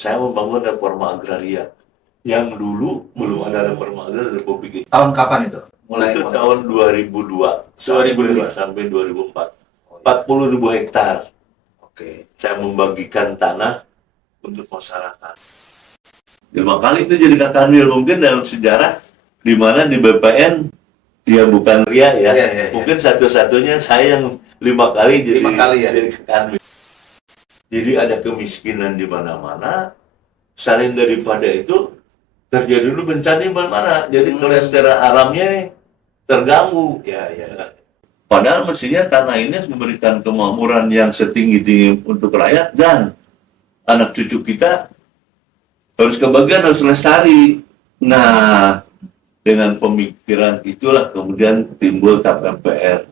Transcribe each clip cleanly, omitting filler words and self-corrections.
saya membangun reforma agraria yang dulu belum ada reforma agraria di Republik ini. Tahun kapan itu? Itu tahun 2002 sampai 2004. 40.000 hektar. Oke. Saya membagikan tanah untuk masyarakat. 5 kali itu jadi Kakanwil, mungkin dalam sejarah di mana di BPN ya bukan Ria ya. Mungkin satu-satunya saya yang 5 kali jadi Kakanwil. Jadi ada kemiskinan di mana-mana. Selain daripada itu terjadi dulu bencana di mana-mana. Jadi kelestarian alamnya terganggu. Padahal mestinya tanah ini memberikan kemakmuran yang setinggi-tinggi untuk rakyat dan anak cucu kita harus kebagian, harus lestari. Nah, dengan pemikiran itulah kemudian timbul TAP MPR.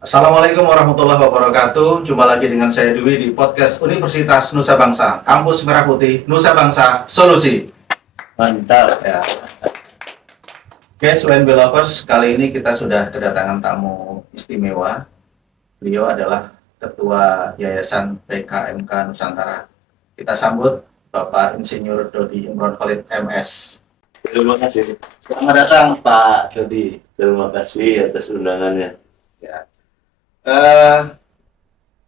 Assalamualaikum warahmatullahi wabarakatuh. Jumpa lagi dengan saya Dwi di podcast Universitas Nusa Bangsa, Kampus Merah Putih, Nusa Bangsa, Solusi. Mantap. Ya. Oke, UNB Lovers, kali ini kita sudah kedatangan tamu istimewa. Beliau adalah Ketua Yayasan PKMK Nusantara. Kita sambut Bapak Insinyur Dodi Imron Khalid MS. Terima kasih. Selamat datang Pak Dodi. Terima kasih atas undangannya. Ya.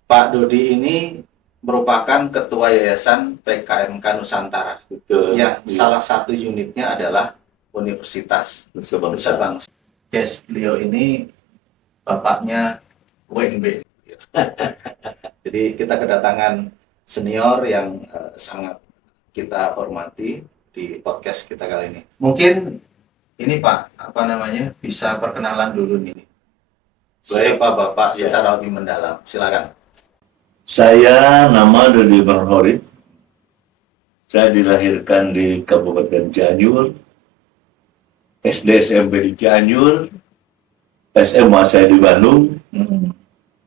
Pak Dodi ini merupakan Ketua Yayasan PKMK Nusantara. Betul. Yang salah satu unitnya adalah Universitas Nusa Bangsa. Yes, beliau ini bapaknya UNB. Jadi kita kedatangan senior yang sangat kita hormati di podcast kita kali ini. Mungkin ini Pak, bisa perkenalan dulu nih. Siapa Bapak secara lebih mendalam? Silakan. Saya nama Dodi Imron Khalid. Saya dilahirkan di Kabupaten Cianjur. SD SMP di Cianjur. SMA saya di Bandung.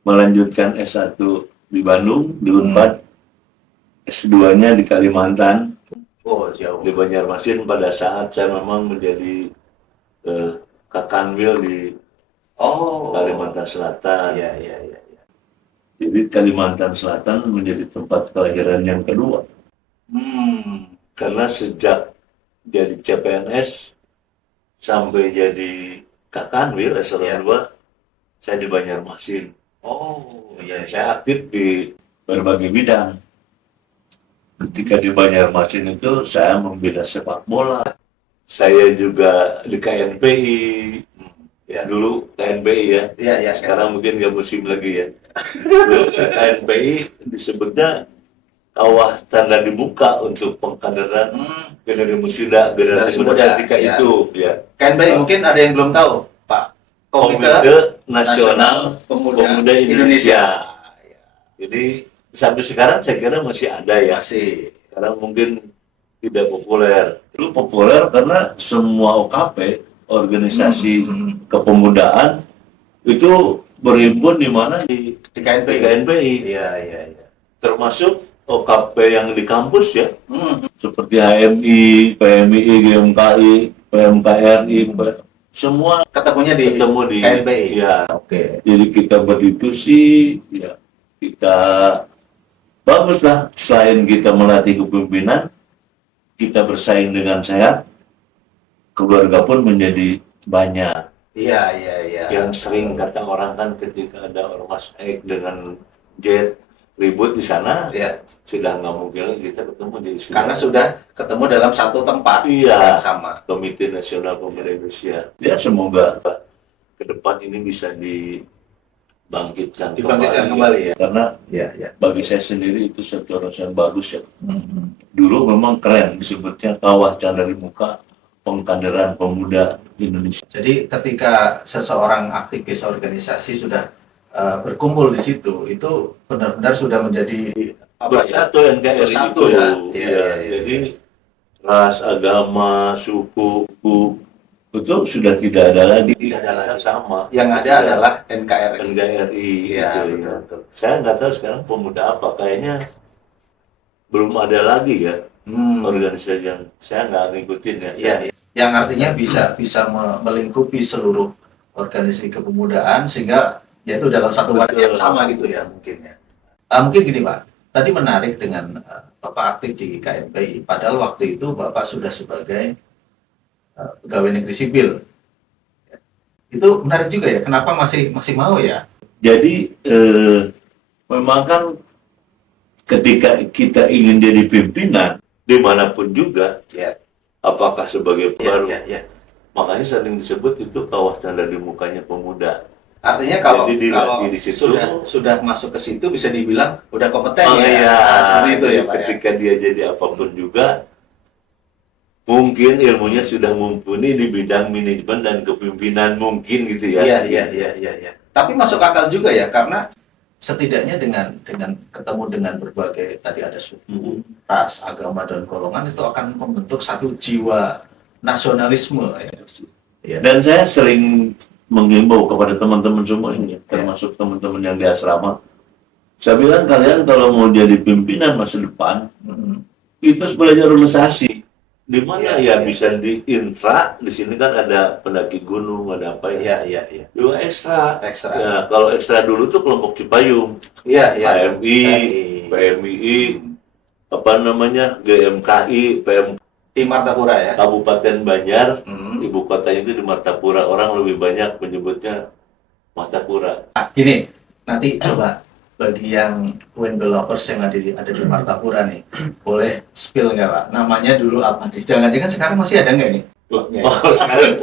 Melanjutkan S1 di Bandung, di Unpad. S2-nya di Kalimantan. Oh, jauh. Di Banjarmasin pada saat saya memang menjadi Kakanwil di Kalimantan Selatan. Iya. Jadi Kalimantan Selatan menjadi tempat kelahiran yang kedua. Karena sejak jadi CPNS sampai jadi Kakanwil eselon 2, saya di Banjarmasin. Saya aktif di berbagai bidang. Ketika di Banjarmasin itu saya membina sepak bola. Saya juga di KNPI. Dulu KNPI ya. Sekarang mungkin nggak musim lagi ya. Dulu KNPI disebutnya kawah tanda dibuka untuk pengkaderan generasi muda ketika itu ya. KNPI mungkin ada yang belum tahu, Pak. Komite Nasional Pemuda Indonesia. Jadi sampai sekarang saya kira masih ada ya. Sekarang mungkin tidak populer. Dulu populer karena semua OKP, organisasi kepemudaan itu berhimpun di mana di KNPI. Iya. Termasuk OKP yang di kampus ya. Seperti HMI, PMI, GMKI, PMKRI, semua ketemunya di KNPI. Ya. Jadi kita berdiskusi, ya kita baguslah. Selain kita melatih kepemimpinan, kita bersaing dengan sehat, keluarga pun menjadi banyak. Iya. Yang sering kata orang kan ketika ada ormas naik dengan jet ribut di sana, sudah nggak mungkin kita ketemu di sini. Karena sudah ketemu dalam satu tempat yang sama. Komite Nasional Pemuda Indonesia. Ya semoga ke depan ini bisa dibangkitkan kembali ya. Karena bagi saya sendiri itu suatu rasa yang bagus ya. Dulu memang keren disebutnya kawah canda di muka pengkaderan pemuda Indonesia. Jadi ketika seseorang aktivis organisasi sudah berkumpul di situ, itu benar-benar sudah menjadi bersatu bersatu ya. Jadi ras, agama, suku itu sudah tidak ada lagi. Sama. Yang ada adalah NKRI. Betul. Saya nggak tahu sekarang pemuda apa, kayaknya belum ada lagi ya organisasi yang saya nggak ngikutin ya. Yang artinya bisa melingkupi seluruh organisasi kepemudaan, sehingga ya itu dalam satu wadah yang sama gitu ya mungkin ya. Mungkin gini Pak, tadi menarik dengan Bapak aktif di KNPI, padahal waktu itu Bapak sudah sebagai pegawai negeri sipil. Itu menarik juga ya, kenapa masih mau ya? Jadi memang kan ketika kita ingin jadi pimpinan dimanapun juga, apakah sebagai baru, makanya sering disebut itu kawah canda di mukanya pemuda. Artinya kalau sudah masuk ke situ bisa dibilang udah kompeten seperti itu ya Pak. Ketika dia jadi apapun juga, mungkin ilmunya sudah mumpuni di bidang manajemen dan kepimpinan mungkin gitu ya. Iya. Tapi masuk akal juga ya, karena setidaknya dengan ketemu dengan berbagai tadi ada suku, ras, agama dan golongan, itu akan membentuk satu jiwa nasionalisme ya. Dan saya sering menghimbau kepada teman-teman semua ini, termasuk teman-teman yang di asrama. Saya bilang kalian kalau mau jadi pimpinan masa depan, itu harus belajar organisasi. Di mana bisa di infra, di sini kan ada pendaki gunung, ada apa ya? Iya. Juga ekstra. Ya, kalau ekstra dulu tuh kelompok Cipayung, PMI, apa namanya, GMKI, di Martapura ya. Kabupaten Banjar, ibu kotanya itu di Martapura. Orang lebih banyak menyebutnya Martapura. Gini, nanti coba bagi yang wine developers yang ada di Martapura nih, boleh spill nggak Pak? Namanya dulu apa nih? Jangan-jangan sekarang masih ada nggak nih? Sekarang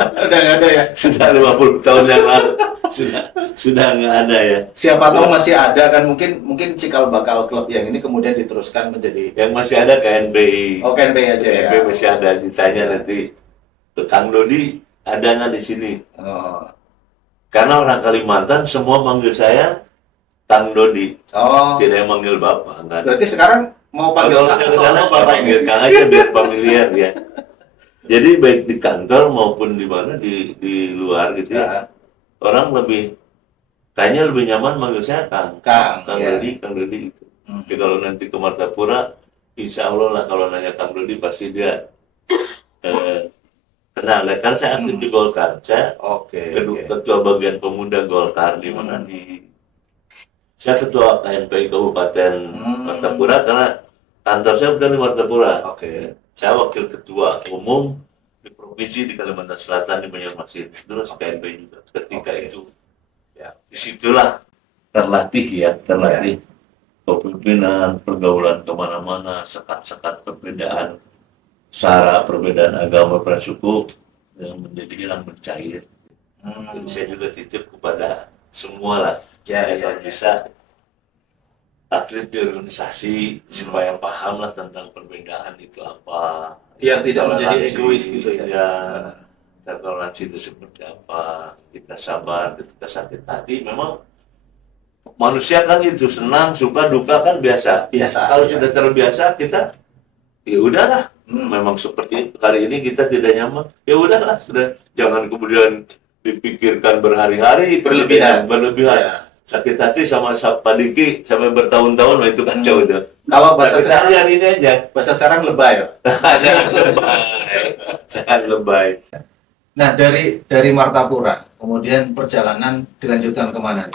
udah nggak ada ya? Sudah 50 tahun yang lalu. Sudah nggak ada ya. Siapa tahu masih ada kan, mungkin cikal bakal klub yang ini kemudian diteruskan menjadi yang masih ada KNPI. Oh, KNPI aja ya. KNPI masih ada, ditanya nanti Kang Dodi ada nggak di sini? Karena orang Kalimantan semua manggil saya Kang Dodi. Tidak yang manggil Bapak. Berarti sekarang mau panggil Bapak panggil Kang aja biar familiar ya. Jadi baik di kantor maupun di mana di luar gitu ya. Orang kayaknya lebih nyaman manggil saya Kang Dodi gitu. Jadi kalau nanti ke Martapura, insya Allah lah kalau nanya Kang Dodi pasti dia kenal. Karena saya aktif di Golkar. Saya ketua bagian pemuda Golkar di mana saya ketua KNPI Kabupaten Martapura karena kantor saya bukan di Martapura. Saya wakil ketua umum di provinsi di Kalimantan Selatan di Banjarmasin. Dulu KNPI juga. Ketika itu, disitulah terlatih kepemimpinan, pergaulan kemana-mana, sekat-sekat perbedaan sara, perbedaan agama, perbedaan suku yang menjadi hilang mencair. Jadi saya juga titip kepada semua lah, kalau bisa atlet di organisasi supaya paham lah tentang perbedaan itu apa. Biar tidak menjadi egois gitu ya. Toleransi itu seperti apa, kita sabar ketika sakit hati. Memang manusia kan itu senang, suka, duka kan biasa. Kalau sudah terbiasa kita, ya udahlah. Memang seperti itu. Hari ini kita tidak nyaman, ya udahlah. Sudah jangan kemudian dipikirkan berhari-hari berlebihan. Sakit hati sama Pak Diki sampai bertahun-tahun, itu kacau itu. Kalau bahasa sekarang hari ini aja. Bahasa sekarang lebay. Jangan lebay. Nah, dari Martapura, kemudian perjalanan dilanjutkan kemana?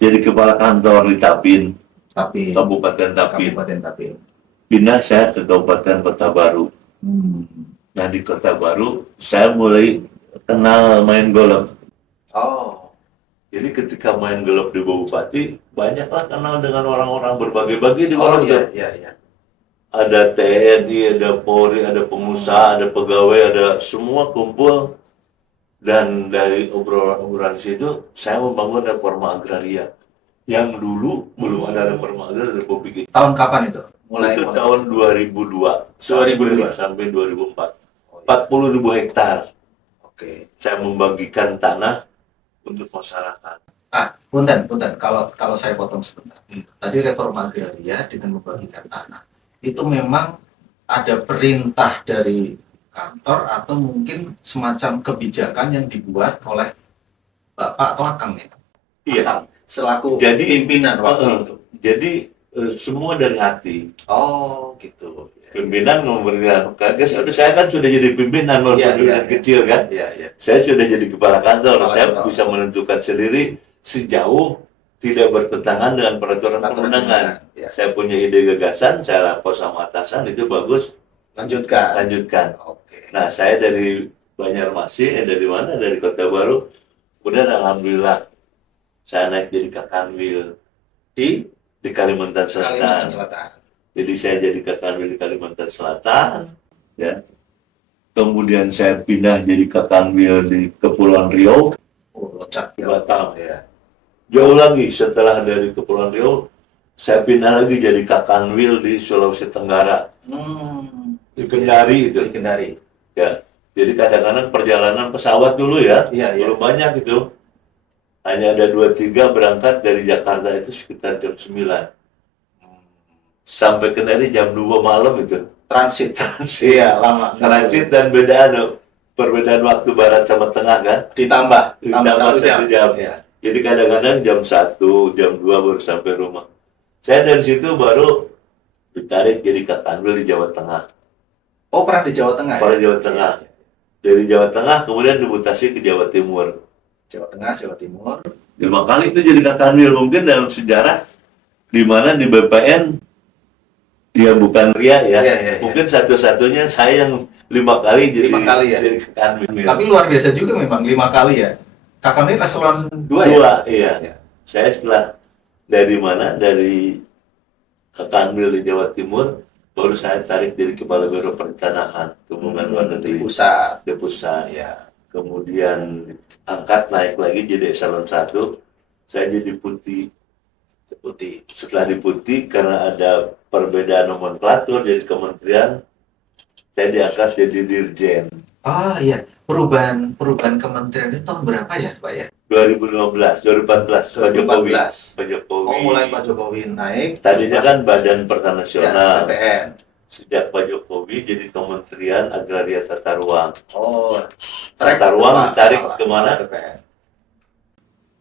Jadi kepala kantor di Tapin. Kabupaten Tapin. Pindah saya ke Kabupaten Kota Baru. Nah, di Kota Baru saya mulai kenal main golf. Jadi ketika main golf di Bupati, banyaklah kenal dengan orang-orang berbagai-bagai di golf. Ada TNI, ada Polri, ada pengusaha, ada pegawai, ada semua kumpul. Dan dari obrolan situ, saya membangun reforma agraria. Yang dulu belum ada reforma agraria di Republik ini. Tahun kapan itu? Itu tahun 2002 sampai 2004. 40.000 hektar. Saya membagikan tanah untuk masyarakat. Punten. Kalau saya potong sebentar. Tadi reforma agraria dengan membagikan tanah. Itu memang ada perintah dari kantor atau mungkin semacam kebijakan yang dibuat oleh Bapak atau Akang ya? Iya. Akang, selaku pimpinan waktu itu. Jadi semua dari hati. Oh, gitu. Pimpinan memerintahkan, saya kan sudah jadi pimpinan walaupun kecil kan. Saya sudah jadi kepala kantor, saya bisa menentukan sendiri sejauh tidak bertentangan dengan peraturan perundangan. Saya punya ide gagasan, saya lapor sama atasan, itu bagus. Lanjutkan. Nah, saya dari Banjarmasin, dari mana? Dari Kota Baru. Kemudian alhamdulillah saya naik jadi Kakanwil di Kalimantan Selatan. Jadi saya jadi Kakanwil di Kalimantan Selatan, ya. Kemudian saya pindah jadi Kakanwil di Kepulauan Riau, Batam. Ya. Jauh lagi setelah dari Kepulauan Riau, saya pindah lagi jadi Kakanwil di Sulawesi Tenggara. Di Kendari itu. Di Kendari. Ya. Jadi kadang-kadang perjalanan pesawat dulu ya, dulu banyak itu. Hanya ada 2-3 berangkat dari Jakarta itu sekitar jam 9. Sampai Kendari jam 2 malam itu. Transit. Iya, lama. Transit dan perbedaan waktu barat sama tengah kan. Ditambah 1 jam. Ya. Jadi kadang-kadang jam 1, jam 2 baru sampai rumah. Saya dari situ baru ditarik jadi Kakanwil di Jawa Tengah. Oh, pernah di Jawa Tengah? Pernah di Jawa Tengah. Dari Jawa Tengah kemudian dimutasi ke Jawa Timur. Jawa Tengah, Jawa Timur. 5 kali itu jadi Kakanwil, mungkin dalam sejarah di mana di BPN dia bukan RIA ya. Mungkin satu-satunya saya yang 5 kali jadi Kakanwil. Tapi luar biasa juga memang 5 kali ya. Kakanwil eselon 2 ya? Iya. Saya setelah dari mana? Dari Kakanwil di Jawa Timur, baru saya tarik dari Kepala Biro Perencanaan Hubungan Luar Negeri di pusat. Ya. Kemudian angkat naik lagi jadi eselon 1, saya jadi putih. Setelah di putih karena ada perbedaan nomenklatur jadi kementerian, saya diangkat jadi dirjen. Ah iya, perubahan kementerian itu tahun berapa ya, Pak ya? 2014. Pak Jokowi. Oh, mulai Pak Jokowi naik. Tadinya kan Badan Pertanahan Nasional. BPN. Sejak Pak Jokowi jadi Kementerian Agraria Tata Ruang. Oh, Tata Ruang ditarik kemana?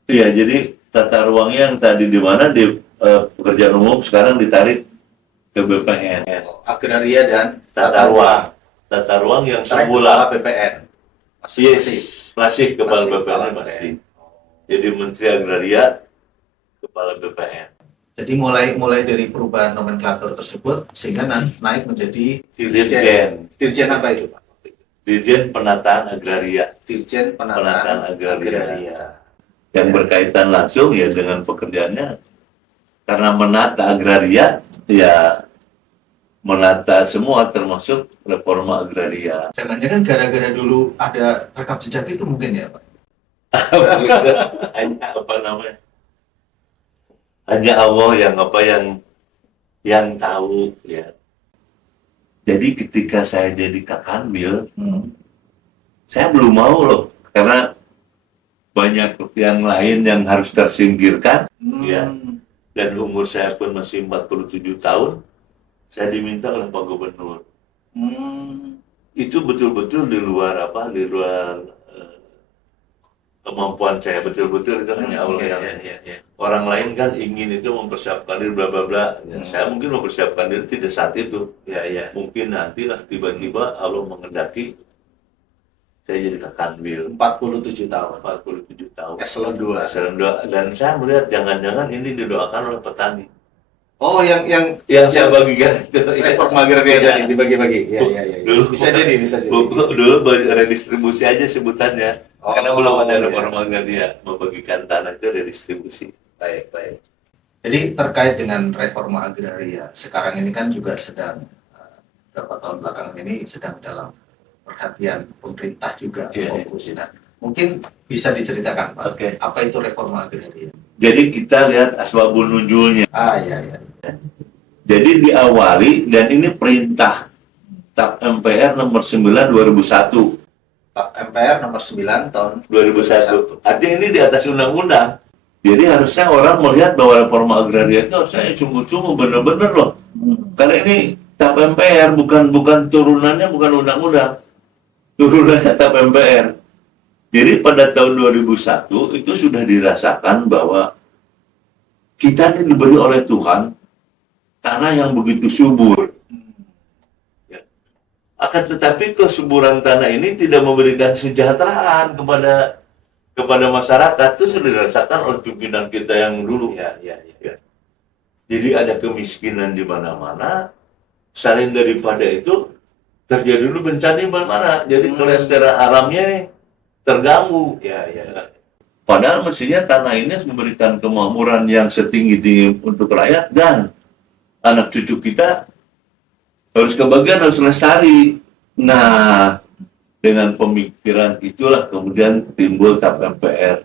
Iya, jadi tata ruangnya yang tadi di mana di pekerjaan umum sekarang ditarik ke BPN. Agraria dan Tata Ruang. Tata Ruang yang semula BPN. Masih kepala BPN masih. Jadi Menteri Agraria, kepala BPN. Jadi mulai dari perubahan nomenklatur tersebut sehingga naik menjadi Dirjen. Dirjen apa itu, Pak? Dirjen Penataan Agraria. Dirjen Penataan Agraria. Yang berkaitan langsung ya dengan pekerjaannya, karena menata agraria ya menata semua termasuk reforma agraria. Jangan-jangan gara-gara dulu ada rekam jejak itu mungkin ya, Pak? Hanya apa namanya? Hanya Allah yang tahu ya. Jadi ketika saya jadi Kakanwil, saya belum mau loh, karena banyak yang lain yang harus tersingkirkan, ya. Dan umur saya pun masih 47 tahun, saya diminta oleh Pak Gubernur. Itu betul-betul di luar kemampuan saya, betul-betul itu hanya Allah yang. Orang lain kan ingin itu mempersiapkan diri bla bla bla. Saya mungkin mempersiapkan diri tidak saat itu. Mungkin nantilah tiba-tiba Allah mengendaki saya jadi Kakanwil. 47 tahun. Eselon 2. Dan saya melihat jangan-jangan ini didoakan oleh petani. Oh, yang saya bagikan itu. Reforma agraria tadi dibagi-bagi. Iya. Bisa jadi. Dulu redistribusi aja sebutannya. Karena belum ada reforma agraria, membagikan tanah itu redistribusi. Baik. Jadi terkait dengan reforma agraria, sekarang ini kan juga sedang beberapa tahun belakangan ini sedang dalam perhatian pemerintah juga fokus. Mungkin bisa diceritakan, Pak, apa itu reforma agraria? Jadi kita lihat asbabun nuzulnya. Iya. Jadi diawali, dan ini perintah TAP MPR nomor 9 2001. TAP MPR nomor 9 tahun 2001. Artinya ini di atas undang-undang. Jadi harusnya orang melihat bahwa reforma agraria itu harusnya sungguh-sungguh benar-benar loh. Karena ini TAP MPR bukan turunannya, bukan undang-undang. Turunannya TAP MPR. Jadi pada tahun 2001 itu sudah dirasakan bahwa kita ini diberi oleh Tuhan tanah yang begitu subur. Hmm. Ya. Akan tetapi kesuburan tanah ini tidak memberikan kesejahteraan kepada masyarakat. Itu sudah dirasakan oleh pimpinan kita yang dulu. Ya. Jadi ada kemiskinan di mana-mana. Selain daripada itu, terjadi dulu bencana di mana-mana. Jadi kelestarian alamnya terganggu. Ya. Padahal mestinya tanah ini harus memberikan kemakmuran yang setinggi-tinggi untuk rakyat, dan anak cucu kita harus kebagian, harus lestari. Nah, dengan pemikiran itulah kemudian timbul TAP MPR.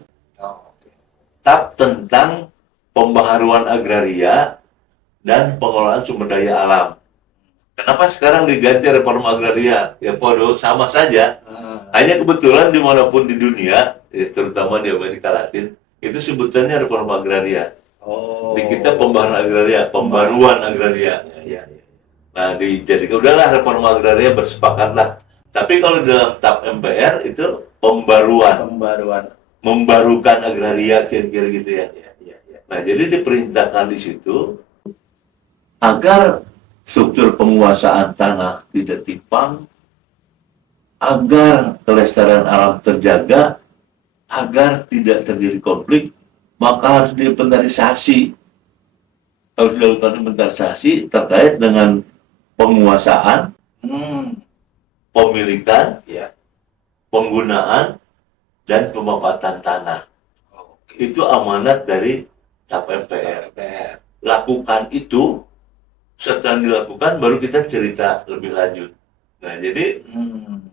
TAP tentang pembaharuan agraria dan pengelolaan sumber daya alam. Kenapa sekarang diganti reforma agraria? Ya podo sama saja. Hanya kebetulan dimanapun di dunia, terutama di Amerika Latin, itu sebutannya reforma agraria. Di kita pembaharuan agraria, pembaruan agraria. Ya. Nah, dijadikan udahlah reforma agraria, bersepakatlah. Tapi kalau dalam TAP MPR itu pembaruan. Membarukan agraria, kira-kira gitu ya. Nah, jadi diperintahkan di situ agar struktur penguasaan tanah tidak timpang, agar kelestarian alam terjaga, agar tidak terjadi konflik, maka harus diinventarisasi. Harus dilakukan inventarisasi terkait dengan penguasaan, pemilikan, penggunaan, dan pemanfaatan tanah. Itu amanat dari TAP MPR. Lakukan itu, setelah dilakukan baru kita cerita lebih lanjut. Nah, jadi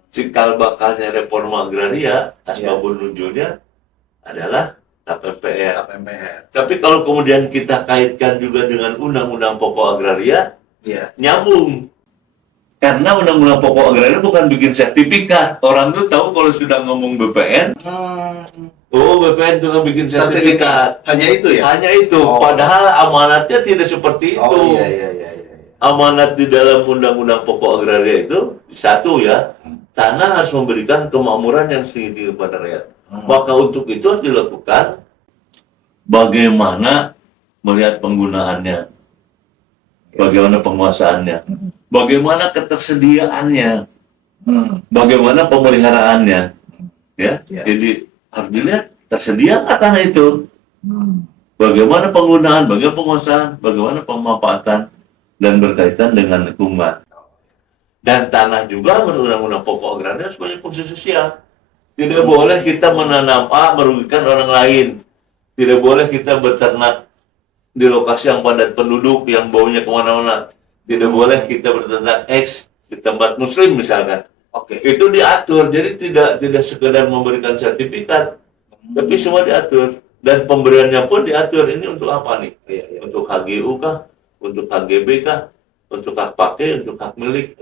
cikal bakalnya reforma agraria, asbabun nuzulnya adalah TAP MPR. Tapi kalau kemudian kita kaitkan juga dengan Undang-Undang Pokok Agraria, nyambung. Karena Undang-Undang Pokok Agraria bukan bikin sertifikat. Orang tuh tahu kalau sudah ngomong BPN, BPN tuh bikin sertifikat. Hanya itu ya? Hanya itu. Padahal amanatnya tidak seperti itu. Iya. Amanat di dalam Undang-Undang Pokok Agraria itu, satu ya, tanah harus memberikan kemakmuran yang tinggi kepada rakyat. Maka untuk itu harus dilakukan bagaimana melihat penggunaannya, bagaimana penguasaannya, bagaimana ketersediaannya, bagaimana pemeliharaannya, ya. Jadi harus dilihat tersedia nggak tanah itu, bagaimana penggunaan, bagaimana penguasaan, bagaimana pemanfaatan, dan berkaitan dengan lingkungan. Dan tanah juga menurut Undang-Undang Pokok Agraria sebagai fungsi sosial. Tidak boleh kita menanam A merugikan orang lain. Tidak boleh kita beternak di lokasi yang padat penduduk, yang baunya kemana-mana. Tidak boleh kita berternak X di tempat muslim misalkan. Itu diatur. Jadi tidak sekedar memberikan sertifikat, tapi semua diatur. Dan pemberiannya pun diatur. Ini untuk apa nih? Untuk HGU kah? Untuk HGB kah? Untuk hak pakai, untuk hak milik.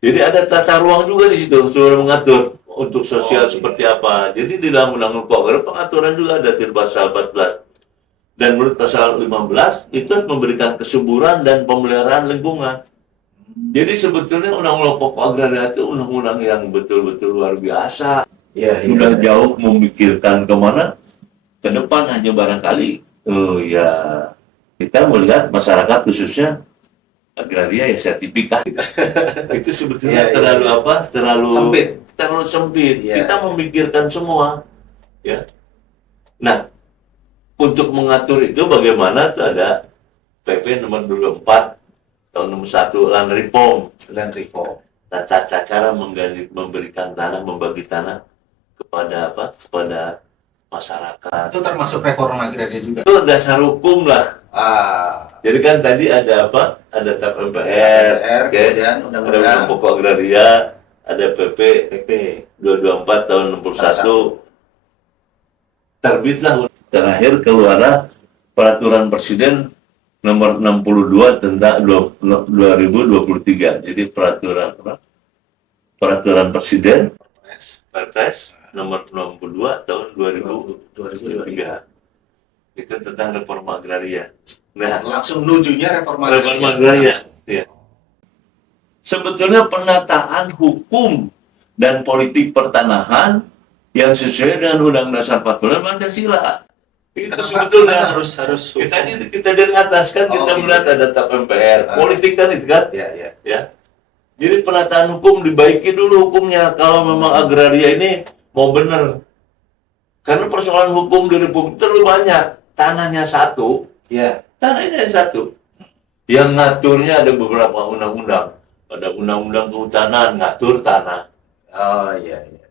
Jadi ada tata ruang juga di situ, sudah mengatur untuk sosial seperti apa. Jadi di dalam Undang-Undang Pokok Agraria pengaturan juga ada di pasal 14. Dan menurut pasal 15 itu harus memberikan kesuburan dan pemeliharaan lingkungan. Jadi sebetulnya Undang-Undang Pokok Agraria itu undang-undang yang betul-betul luar biasa. Sudah jauh memikirkan kemana ke depan, hanya barangkali kita melihat masyarakat khususnya agraria ya sertifikat. Itu sebetulnya terlalu sempit. Kita memikirkan semua, ya. Nah, untuk mengatur itu bagaimana tuh ada PP nomor 24 tahun 61 Land Reform. Tata cara memberikan tanah, membagi tanah kepada masyarakat. Itu termasuk reforma agraria juga. Itu dasar hukum lah. Jadi kan tadi ada Ada TAP MPR, kemudian Undang-Undang Pokok Agraria, ada PP 224 tahun 61. Terbitlah terakhir keluar Peraturan Presiden nomor 62 tentang 2023. Jadi Peraturan Presiden Perpres nomor 62 tahun 2023. Itu tentang reforma agraria. Nah, langsung menujunya reforma agraria. Ya. Sebetulnya penataan hukum dan politik pertanahan yang sesuai dengan Undang-Undang Dasar 45 Pancasila. Itu Kenapa sebetulnya harus kita dari atas kan kita gitu melihat ya. ada tap MPR, politik kan itu kan, Ya, ya. ya. Jadi penataan hukum dibaiki dulu hukumnya kalau memang agraria ini mau benar. Karena persoalan hukum di Republik terlalu banyak. Tanahnya satu, Ya. tanahnya satu. Yang ngaturnya ada beberapa undang-undang. Ada undang-undang kehutanan ngatur tanah. Oh iya, iya.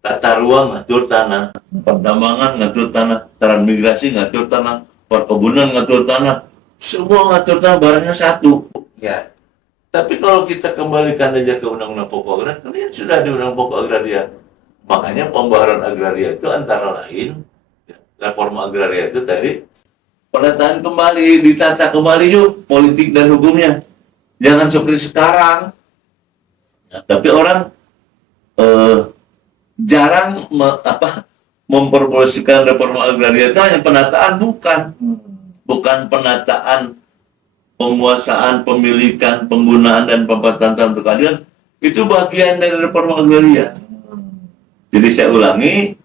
Tata ruang ngatur tanah. Pertambangan ngatur tanah. Transmigrasi ngatur tanah. Perkebunan ngatur tanah. Semua ngatur tanah, barangnya satu. Ya. Tapi kalau kita kembalikan aja ke Undang-Undang Pokok Agraria, kan sudah di Undang Pokok Agraria. Makanya pembaharuan agraria itu antara lain, reforma agraria itu tadi, penataan kembali, ditata kembali yuk politik dan hukumnya. Jangan seperti sekarang. Nah, tapi orang jarang memproporsikan reforma agraria itu hanya penataan, bukan penataan penguasaan, pemilikan, penggunaan, dan pemanfaatan untuk keadilan. Itu bagian dari reforma agraria. Jadi saya ulangi,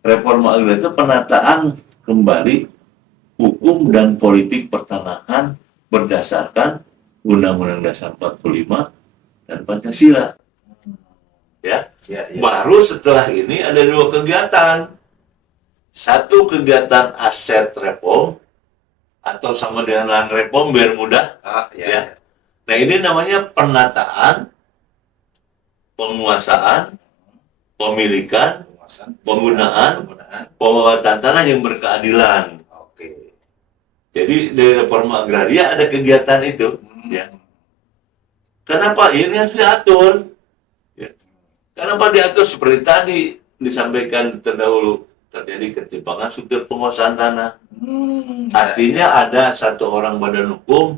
reforma agraria itu penataan kembali hukum dan politik pertanahan berdasarkan Undang-Undang Dasar 45 dan Pancasila. Ya. Baru setelah ini ada dua kegiatan. Satu ya, aset reform atau sama dengan land reform biar mudah. Ya. Nah ini namanya penataan, penguasaan, pemilikan, penggunaan, pemanfaatan tanah yang berkeadilan. Jadi dari reforma agraria ada kegiatan itu. Ya. Kenapa ini harus diatur? Ya. Kenapa diatur seperti tadi disampaikan terdahulu, terjadi ketimpangan struktur penguasaan tanah. Artinya ada satu orang badan hukum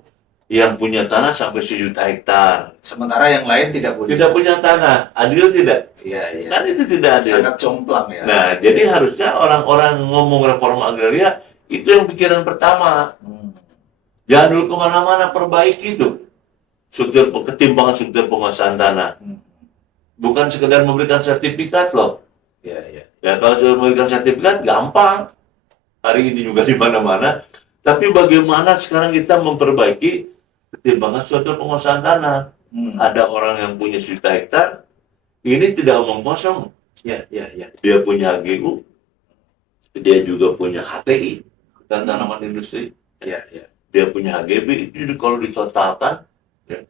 yang punya tanah sampai 1 juta hektar. Sementara yang lain tidak punya. Tidak punya tanah. Adil tidak? Iya. Kan itu tidak adil. Sangat jomplang ya. Nah, jadi harusnya orang-orang ngomong reforma agraria, itu yang pikiran pertama. Jangan dulu kemana-mana, perbaiki itu. Ketimpangan struktur penguasaan tanah. Bukan sekedar memberikan sertifikat loh. Iya. Ya, kalau sudah memberikan sertifikat, gampang. Hari ini juga di mana-mana. Tapi bagaimana sekarang kita memperbaiki ketimpangan struktur penguasaan tanah? Ada orang yang punya 1 juta hektar, ini tidak omong kosong. Iya. Dia punya HGU, dia juga punya HTI, hutan tanaman industri. Iya. Dia punya HGB, itu kalau ditotalkan, ya,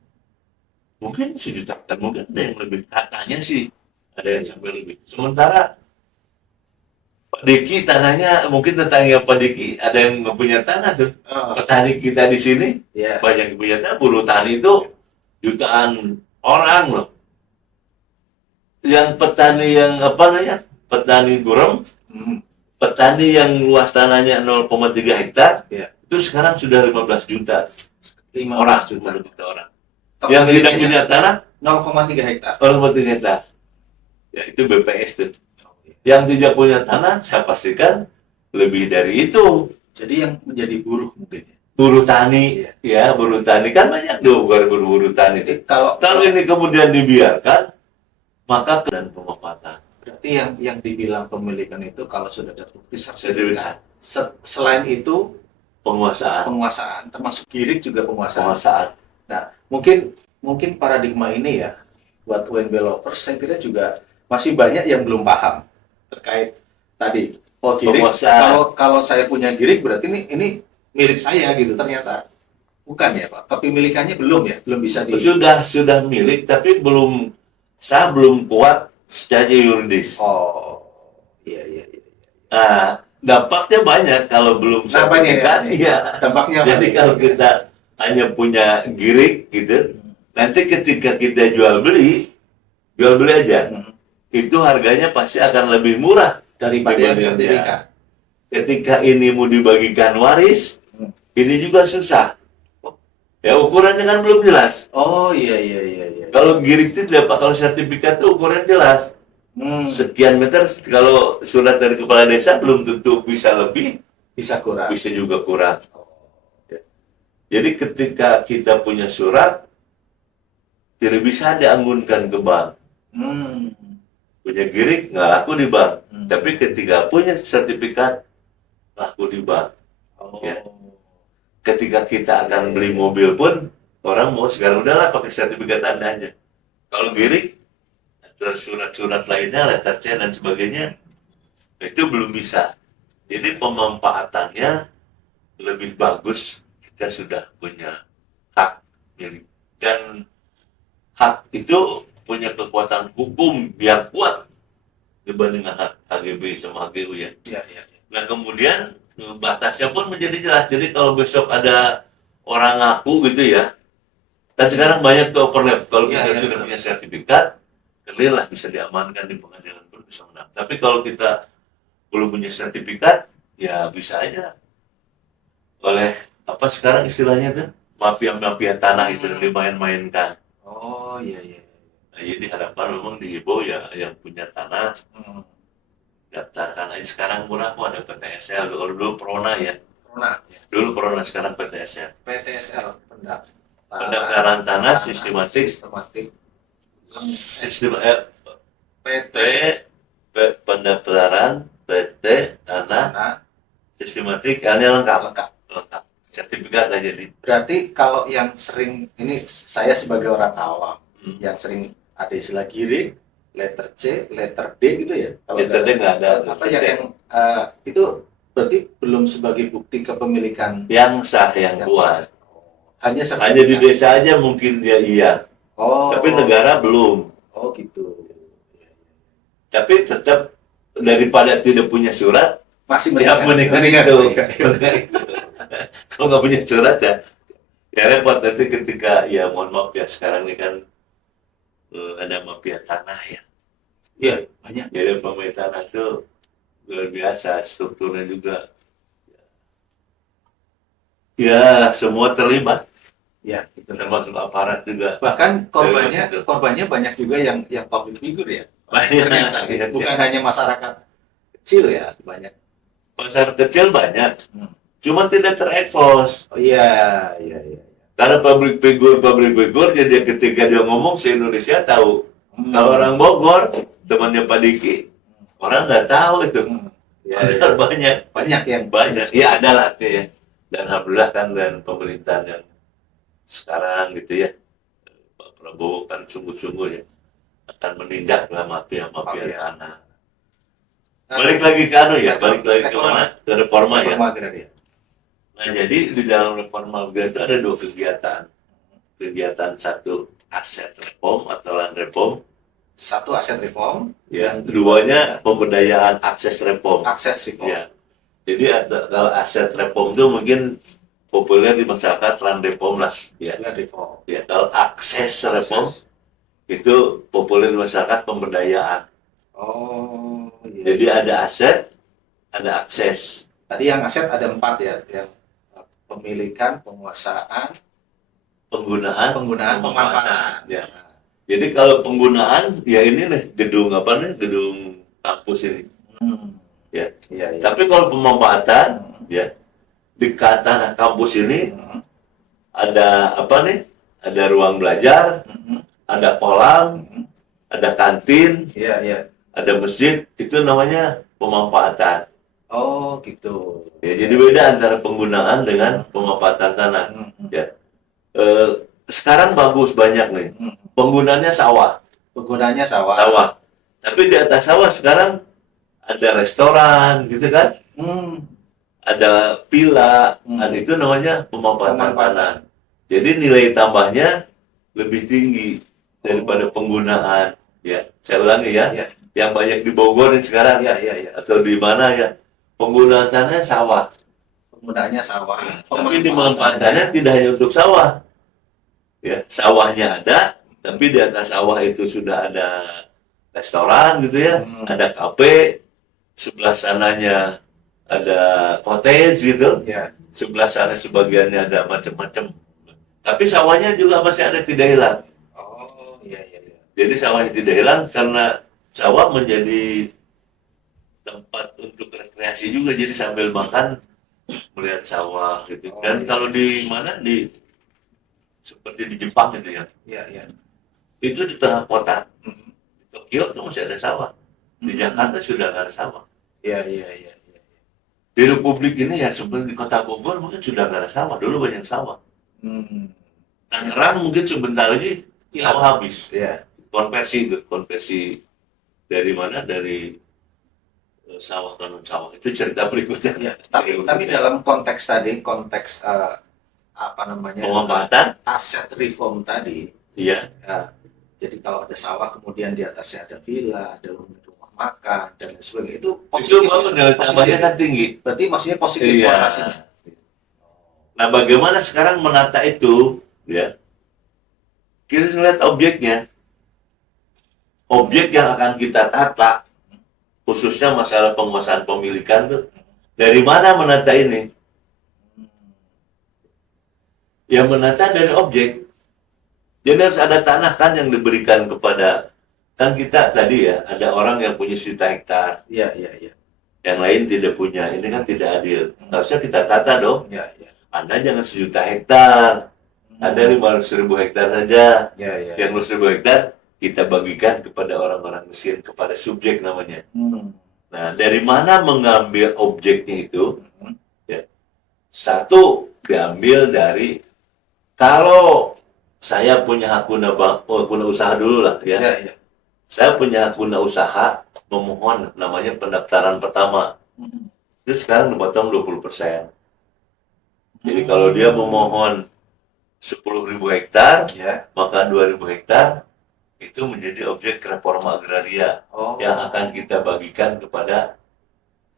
mungkin 1 juta hektar, mungkin ada yang lebih. Katanya sih, ada yang sampai lebih. Sementara Pak Diki tanahnya, mungkin tetangga Pak Diki ada yang nggak punya tanah tuh. Petani kita di sini banyak yang punya tanah. Buruh tani itu jutaan orang loh. Yang petani yang petani gurem, petani yang luas tanahnya 0,3 hektar, itu sekarang sudah 15 juta. 15 juta orang. Yang tidak punya tanah 0,3 hektar. 0,3 hektar. Ya itu BPS tuh. Yang tidak punya tanah, saya pastikan lebih dari itu. Jadi yang menjadi buruh mungkin ya? Buruh tani, ya buruh tani kan banyak tuh buruh tani. Jadi kalau ini kemudian dibiarkan, maka dan pemanfaatan. Berarti yang dibilang pemilikan itu kalau sudah ada bukti sertifikat. Selain itu penguasaan, termasuk girig juga penguasaan. Nah, mungkin paradigma ini ya buat UNB lovers saya kira juga masih banyak yang belum paham terkait tadi. Oh, girig, kalau saya punya girig berarti ini milik saya gitu. Ternyata bukan ya, Pak. Kepemilikannya belum bisa sudah milik tapi belum kuat secara yuridis. Oh, iya. Nah, dampaknya banyak kalau belum sertifikat. Iya. Dampaknya jadi kalau kita hanya punya girig gitu, nanti ketika kita jual beli aja. Itu harganya pasti akan lebih murah daripada yang sertifikat. Ketika ini mau dibagikan waris, ini juga susah. Ya ukurannya kan belum jelas. Oh iya. Kalau girig itu tidak, kalau sertifikat itu ukuran jelas. Sekian meter, kalau surat dari kepala desa belum tentu bisa lebih, bisa kurang. Bisa juga kurang. Ya. Jadi ketika kita punya surat, tidak bisa dianggunkan ke bank. Punya girig nggak laku di bank. Tapi ketika punya sertifikat, laku di bank. Oh. Ya. Ketika kita akan beli mobil pun, orang mau sekarang udahlah pakai sertifikat Anda aja. Kalau giring, terus surat-surat lainnya, letter C dan sebagainya, itu belum bisa. Jadi pemanfaatannya lebih bagus kita sudah punya hak milik. Dan hak itu punya kekuatan hukum yang kuat dibanding hak HGB sama HGU ya. Nah kemudian batasnya pun menjadi jelas. Jadi kalau besok ada orang ngaku gitu ya, dan sekarang banyak tuh overlap. Kalau kita sudah punya sertifikat, clear lah bisa diamankan di pengadilan pun bisa menang. Tapi kalau kita belum punya sertifikat, ya bisa aja oleh apa sekarang istilahnya tuh mafia-mafia tanah itu dimain-mainkan. Oh iya. Nah, jadi harapan memang dihimbau ya yang punya tanah daftarkan aja. Sekarang murah kok, ada PTSL. Kalau dulu Prona ya. Dulu Prona, sekarang PTSL. Pendaftaran tanah sistematik. Pendaftaran PT tanah sistematik, hanya lengkap. Sertifikat aja jadi. Berarti kalau yang sering, ini saya sebagai orang awam, yang sering ada istilah giring, letter C, letter D gitu ya? Kalau letter D nggak ada. Apa yang itu berarti belum sebagai bukti kepemilikan yang sah, yang kuat. Hanya di desa aja mungkin dia iya. Tapi negara belum. Oh gitu. Tapi tetap daripada tidak punya surat, masih mendingan itu. Kalau nggak punya surat ya repot nanti ketika ya mohon maaf ya sekarang ini kan ada mafia tanah ya. Iya banyak. Jadi pemilik tanah itu luar biasa, strukturnya juga. Ya semua terlibat. Ya, termasuk aparat juga. Bahkan korbannya banyak juga yang public figure ya. Banyak. Ternyata, bukan hanya masyarakat kecil ya, banyak. Masyarakat kecil banyak. Cuma tidak terekspos. Oh iya. Karena public figure jadi ketika dia ngomong se-Indonesia tahu. Kalau orang Bogor, temannya Pak Diki, orang nggak tahu itu. Banyak. Ya ada lah artinya. Dan alhamdulillah kan dan pemerintahan yang sekarang gitu ya, Pak Prabowo kan sungguh-sungguh ya akan menindak lah mafia tanah. Balik lagi ke balik lagi ke mana? Ke reforma ya. Nah jadi di dalam reforma agraria itu ada dua kegiatan. Kegiatan satu aset reform atau land reform. Satu aset reform. Ya, keduanya pemberdayaan akses reform. Ya. Jadi kalau aset reform itu mungkin populer di masyarakat land reform lah. Ya. Ya, kalau akses reform itu populer di masyarakat pemberdayaan. Oh. Iya. Jadi ada aset, ada akses. Tadi yang aset ada 4 ya, yang pemilikan, penguasaan, penggunaan, pemanfaatan. Ya. Jadi kalau penggunaan ya ini nih gedung kampus ini. Ya. Tapi kalau pemanfaatan ya di tanah kampus ini ada ada ruang belajar, ada kolam, ada kantin, ada masjid, itu namanya pemanfaatan. Oh gitu. Ya, jadi beda antara penggunaan dengan pemanfaatan tanah. Ya. Sekarang bagus banyak nih. Penggunaannya sawah. Tapi di atas sawah sekarang ada restoran, gitu kan? Ada villa, dan itu namanya pemanfaatan tanah. Jadi nilai tambahnya lebih tinggi daripada penggunaan. Ya, saya ulangi ya. Yang banyak di Bogor nih sekarang, atau di mana ya, penggunaan tanahnya sawah. Tapi dimanfaatannya tidak hanya untuk sawah. Ya, sawahnya ada, tapi di atas sawah itu sudah ada restoran gitu ya, ada kafe, sebelah sananya ada cottage gitu, sebelah sana sebagiannya ada macam-macam. Tapi sawahnya juga masih ada, tidak hilang. Oh iya. Jadi sawahnya tidak hilang karena sawah menjadi tempat untuk rekreasi juga, jadi sambil makan melihat sawah gitu. Dan kalau di mana seperti di Jepang gitu ya. Itu di tengah kota. Di Tokyo itu masih ada sawah. Di Jakarta sudah nggak ada sawah. Iya. Di Republik ini ya seperti di Kota Bogor mungkin sudah nggak ada sawah. Dulu banyak sawah. Tangerang mungkin sebentar lagi sawah habis. Ya. Konversi dari mana? Dari sawah ke non sawah. Itu cerita berikutnya. Ya. Tapi dalam konteks tadi, apa namanya? Pemanfaatan aset reform tadi. Iya. Ya, jadi kalau ada sawah kemudian di atasnya ada villa, ada rumah makan dan lain sebagainya, itu positif. Itu bagus, nilai tambahnya kan tinggi. Berarti maksudnya positif Iya. korelasinya. Nah, bagaimana sekarang menata itu, ya? Kita lihat objeknya. Objek yang akan kita tata, khususnya masalah penguasaan pemilikan tuh, dari mana menata ini? Yang menata dari objek. Jadi harus ada tanah kan yang diberikan kepada, kan kita tadi ya, ada orang yang punya 1 hektar. Iya. Yang lain tidak punya, ini kan tidak adil. Harusnya kita tata dong. Iya. Anda jangan 1.000.000 hektar, ada 500.000 hektar saja. Iya. Yang 500.000 hektar kita bagikan kepada orang-orang miskin, kepada subjek namanya. Nah, dari mana mengambil objeknya itu? Ya. Satu, diambil dari, kalau saya punya hak guna usaha dulu lah ya. Iya. Saya punya hak guna usaha, memohon namanya pendaftaran pertama. Itu sekarang dipotong 20%. Jadi kalau dia memohon 10.000 hektar, maka 2.000 hektar itu menjadi objek reforma agraria yang akan kita bagikan kepada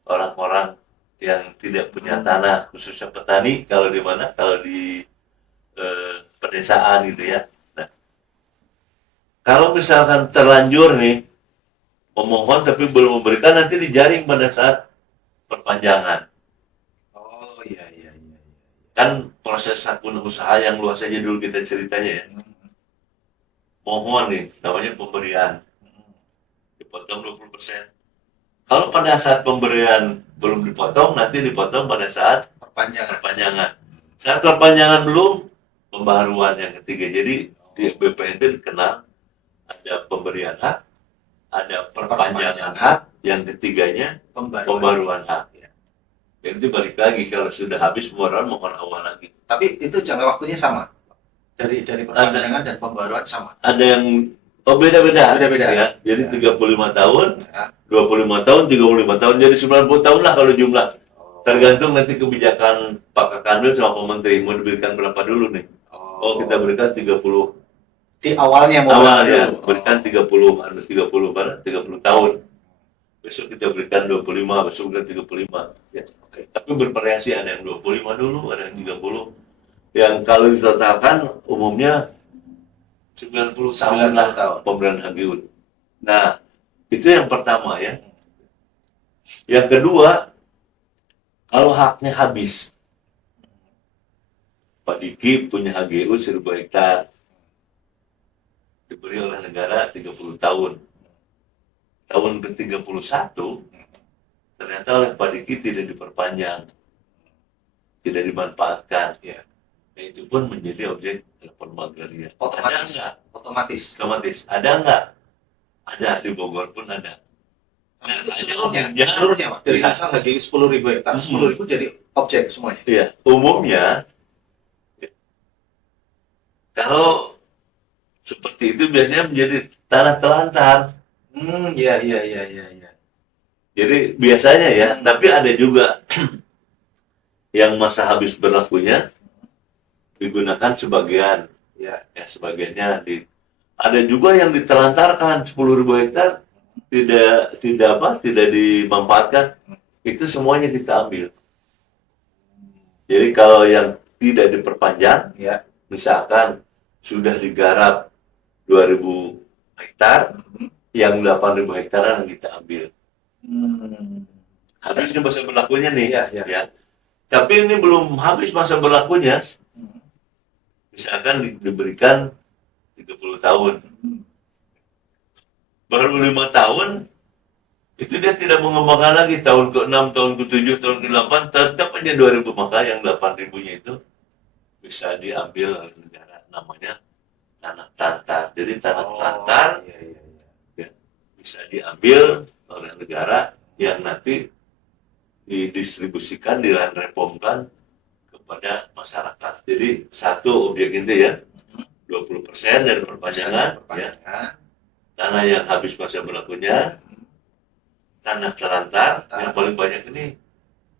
orang-orang yang tidak punya tanah, khususnya petani. Kalau di mana? Kalau di pedesaan gitu ya. Nah, kalau misalkan terlanjur nih memohon tapi belum memberikan, nanti dijaring pada saat perpanjangan. Iya. Kan proses hak guna usaha yang luas aja dulu kita ceritanya ya. Mohon nih, namanya pemberian. Dipotong 20%. Kalau pada saat pemberian belum dipotong, nanti dipotong pada saat perpanjangan. Saat perpanjangan belum, pembaharuan yang ketiga. Jadi di BPN itu dikenal ada pemberian hak, ada perpanjangan hak, yang ketiganya pembaruan hak. Jadi itu balik lagi, kalau sudah habis pembaruan mohon awal lagi. Tapi itu jangka waktunya sama? Dari perpanjangan dan pembaruan sama? Ada yang beda-beda. Ya. Jadi 35 tahun, 25 tahun, 35 tahun, jadi 90 tahun lah kalau jumlah. Tergantung nanti kebijakan Pak Kanwil sama Pak Menteri mau diberikan berapa dulu nih. Kita berikan 30. Di awalnya berikan 30 tahun. Besok kita berikan 25, besok berikan 35. Ya. Tapi bervariasi, ada yang 25 dulu, ada yang 30. Yang kalau ditotalkan umumnya 90 tahun lah pemberian HGU. Nah, itu yang pertama ya. Yang kedua, kalau haknya habis. Pak Diki punya HGU 1.000 hektar. Diberi oleh negara 30 tahun. Tahun ke-31, ternyata oleh Pak Diki tidak diperpanjang. Tidak dimanfaatkan. Nah, itu pun menjadi objek reforma agraria. Otomatis. Ada nggak? Ada, di Bogor pun ada. Nah, itu seluruhnya Pak. Dari asal HGU 10.000 hektar, 10.000 jadi objek semuanya. Iya, umumnya kalau seperti itu biasanya menjadi tanah telantar. Iya. Jadi biasanya ya, tapi ada juga yang masa habis berlakunya digunakan sebagian. Ya, sebagiannya ada juga yang ditelantarkan 10.000 hektar tidak dimanfaatkan. Itu semuanya kita ambil. Jadi kalau yang tidak diperpanjang, misalkan sudah digarap 2.000 hektar, yang 8.000 hektar yang kita ambil. Habisnya masa berlakunya nih. Ya. Tapi ini belum habis masa berlakunya. Misalkan diberikan 30 tahun. Baru 5 tahun, itu dia tidak mengembangkan lagi. Tahun ke-6, tahun ke-7, tahun ke-8, tetap aja 2.000. Maka yang 8.000-nya itu bisa diambil oleh negara. Namanya tanah telantar. Jadi tanah telantar bisa diambil oleh negara yang nanti didistribusikan, dilanrepomkan kepada masyarakat. Jadi satu objek itu ya, 20% dari perpanjangan, ya. Tanah yang habis masa berlakunya, tanah telantar, yang paling banyak ini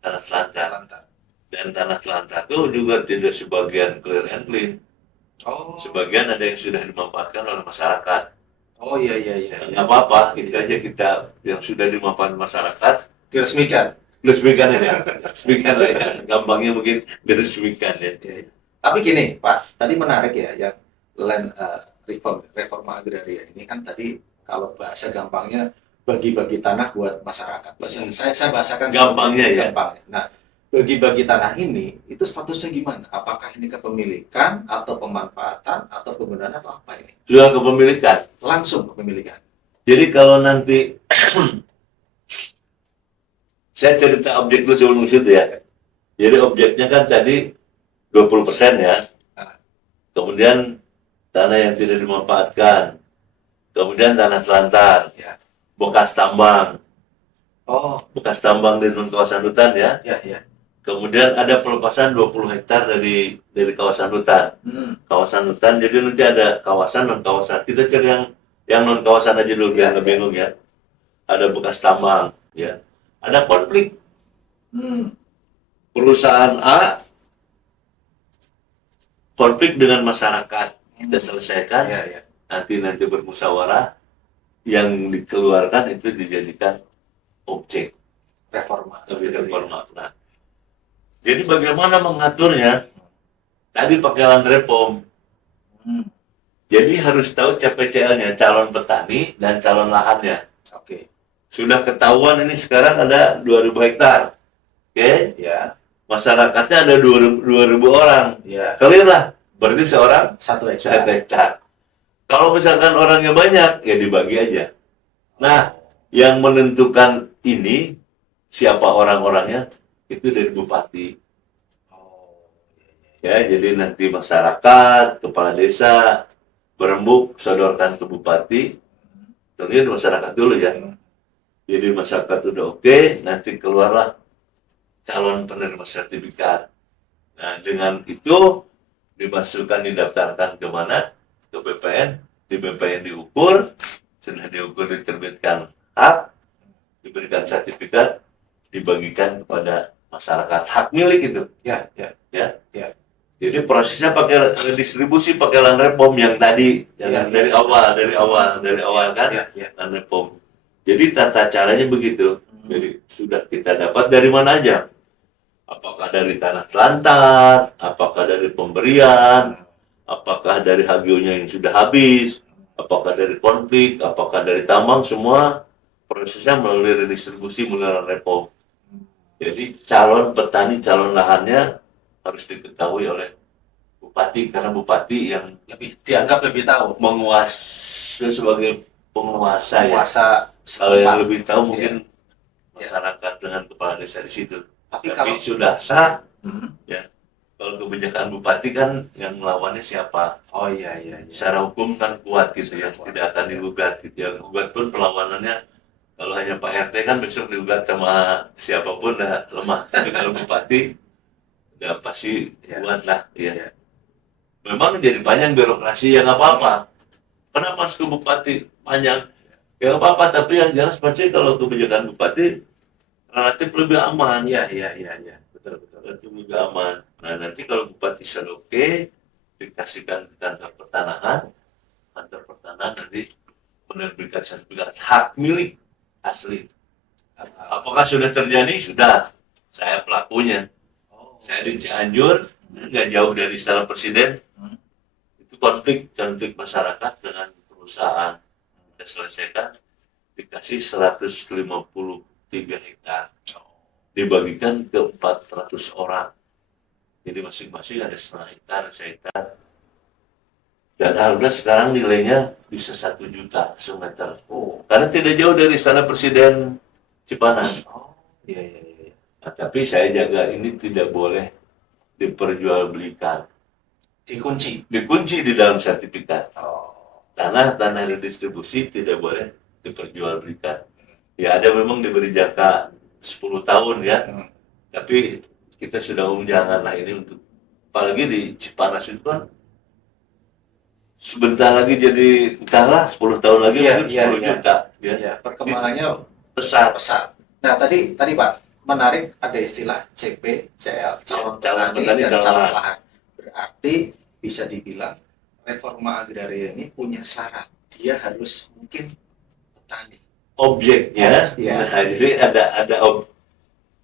tanah telantar. Dan tanah telantar itu juga tidak sebagian clear and clean. Sebagian ada yang sudah dimanfaatkan oleh masyarakat. Iya. Nggak apa-apa, itu aja kita yang sudah dimanfaatkan masyarakat Diresmikan. Resmikan ya, resmikan lah ya. Gampangnya mungkin diresmikan ya. Tapi gini Pak, tadi menarik ya, yang land reforma agraria ini kan tadi kalau bahasa gampangnya bagi-bagi tanah buat masyarakat. Saya bahasakan gampangnya ya. Gampang. Nah, bagi-bagi tanah ini itu statusnya gimana? Apakah ini kepemilikan atau pemanfaatan atau penggunaan atau apa ini? Sudah kepemilikan. Langsung kepemilikan. Jadi kalau nanti saya cerita objek dulu sebelum situ ya. Jadi objeknya kan tadi 20% ya. Kemudian tanah yang tidak dimanfaatkan. Kemudian tanah telantar. Ya. Bekas tambang. Bekas tambang di kawasan hutan ya. Ya. Kemudian ada pelepasan 20 hektar dari kawasan hutan. Kawasan hutan, jadi nanti ada kawasan non kawasan. Kita cari yang non kawasan aja dulu biar nggak bingung ya. Ada bekas tambang ya. Ada konflik. Perusahaan A konflik dengan masyarakat. Kita selesaikan. Ya. Nanti bermusyawarah, yang dikeluarkan itu dijadikan objek reforma. Nah, jadi bagaimana mengaturnya? Tadi pakai land reform. Jadi harus tahu CPCL-nya, calon petani dan calon lahannya. Sudah ketahuan ini sekarang ada 2000 hektar. Ya. Masyarakatnya ada 2000 orang. Ya. Clear lah. Berarti seorang 1 hektar. Kalau misalkan orangnya banyak, ya dibagi aja. Nah, yang menentukan ini, siapa orang-orangnya, itu dari bupati. Ya, jadi nanti masyarakat, kepala desa, berembuk, sodorkan ke bupati. Tentunya masyarakat dulu ya. Jadi masyarakat udah oke, nanti keluarlah calon penerima sertifikat. Nah, dengan itu dimasukkan, didaftarkan ke mana? Ke BPN. Di BPN diukur, sudah diukur, diterbitkan hak, diberikan sertifikat, dibagikan kepada masyarakat. Hak milik itu. Ya. Jadi prosesnya pakai redistribusi, pakai land reform yang tadi, dari awal kan, land reform. Jadi tata caranya begitu. Jadi sudah kita dapat dari mana aja? Apakah dari tanah telantar, apakah dari pemberian, apakah dari hagionya yang sudah habis, apakah dari konflik, apakah dari tambang, semua prosesnya melalui redistribusi, melalui reform. Jadi calon petani, calon lahannya harus diketahui oleh bupati, karena bupati yang dianggap lebih tahu, menguasai sebagai penguasa ya. Kalau yang lebih tahu mungkin masyarakat dengan kepala desa di situ. Tapi kalau sudah sah, ya. Kalau kebijakan bupati kan yang melawannya siapa? Iya. Secara hukum kan kuat gitu ya, tidak akan digugat gitu ya. Gugat pun perlawanannya, kalau hanya Pak RT kan besok digugat sama siapapun lemah. Tapi kalau bupati, udah pasti kuat lah. Ya. Memang jadi panjang birokrasi, ya nggak apa-apa. Kenapa harus ke bupati panjang? Ya nggak apa-apa, tapi yang jelas pasti kalau kebijakan bupati relatif lebih aman. Iya. Betul. Relatif lebih aman. Nah, nanti kalau bupati sudah oke, dikasihkan ke kantor pertanahan nanti menerbitkan sertifikat hak milik asli. Apakah sudah terjadi? Sudah. Saya pelakunya. Saya di Cianjur, nggak jauh dari Istana Presiden. Itu konflik masyarakat dengan perusahaan. Kita selesaikan, dikasih 153 hektar. Dibagikan ke 400 orang. Jadi masing-masing ada setengah hektar, sehektar. Dan harga sekarang nilainya bisa 1 juta semeter. Karena tidak jauh dari Istana Presiden Cipanas. Iya. Nah, tapi saya jaga ini tidak boleh diperjualbelikan. Dikunci di dalam sertifikat. Tanah redistribusi tidak boleh diperjualbelikan. Ya ada memang diberi jaka 10 tahun ya. Hmm. Tapi kita sudah janganlah ini untuk, apalagi di Cipanas itu kan sebentar lagi jadi, entahlah 10 tahun lagi Iya, mungkin iya, 10 iya. juta ya. Ya, perkembangannya Pesat. pesat. Nah, tadi Pak, menarik ada istilah CP, CL, calon petani dan calon lahan. Berarti bisa dibilang reforma agraria ini punya syarat. Dia harus mungkin petani. Objeknya, Ya. nah jadi ada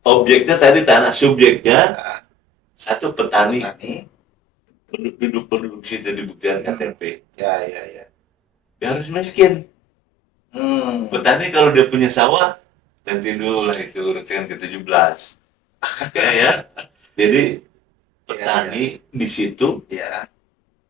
objeknya tadi tanah, subjeknya Nah, satu petani, petani. penduduk situ dibuktikan KTP. Ya, ya, ya. Dia harus miskin. Petani kalau dia punya sawah, nanti dulu lah itu urutan ke-17. Ya. Jadi petani di situ. Ya.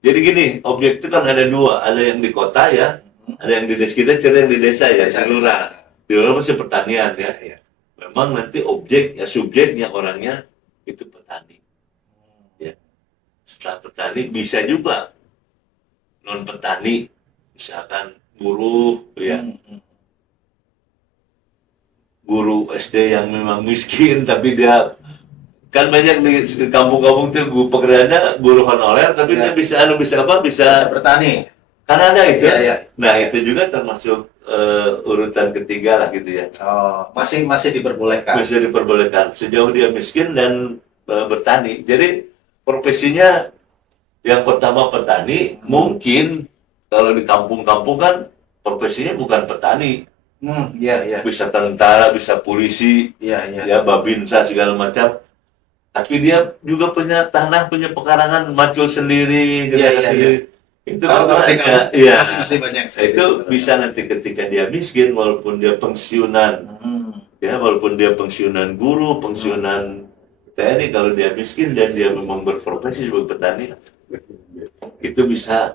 Jadi gini, objek itu kan ada dua, ada yang di kota ya, ada yang di desa, kita cari yang di desa ya, di lurah. Di lurah masih pertanian ya. Memang nanti objek ya, subjeknya orangnya itu petani. Ya. Setelah petani bisa juga non petani, misalkan buruh ya. Guru SD yang memang miskin tapi dia kan banyak di kampung-kampung tuh pekerjaannya guru honorer tapi dia bisa bisa bertani. Kan ada itu. Ya. Nah, itu juga termasuk urutan ketiga lah gitu ya. Oh, masih diperbolehkan. Masih diperbolehkan sejauh dia miskin dan bertani. Jadi profesinya yang pertama petani, mungkin kalau di kampung-kampung kan profesinya bukan petani. Iya. Bisa tentara, bisa polisi, ya babinsa segala macam. Tapi dia juga punya tanah, punya pekarangan, macul sendiri, sendiri. Itu kan banyak. Iya. Masih banyak. Itu bisa nanti ketika dia miskin, walaupun dia pensiunan, ya walaupun dia pensiunan guru, pensiunan TNI, kalau dia miskin dan dia memang berprofesi sebagai petani, itu bisa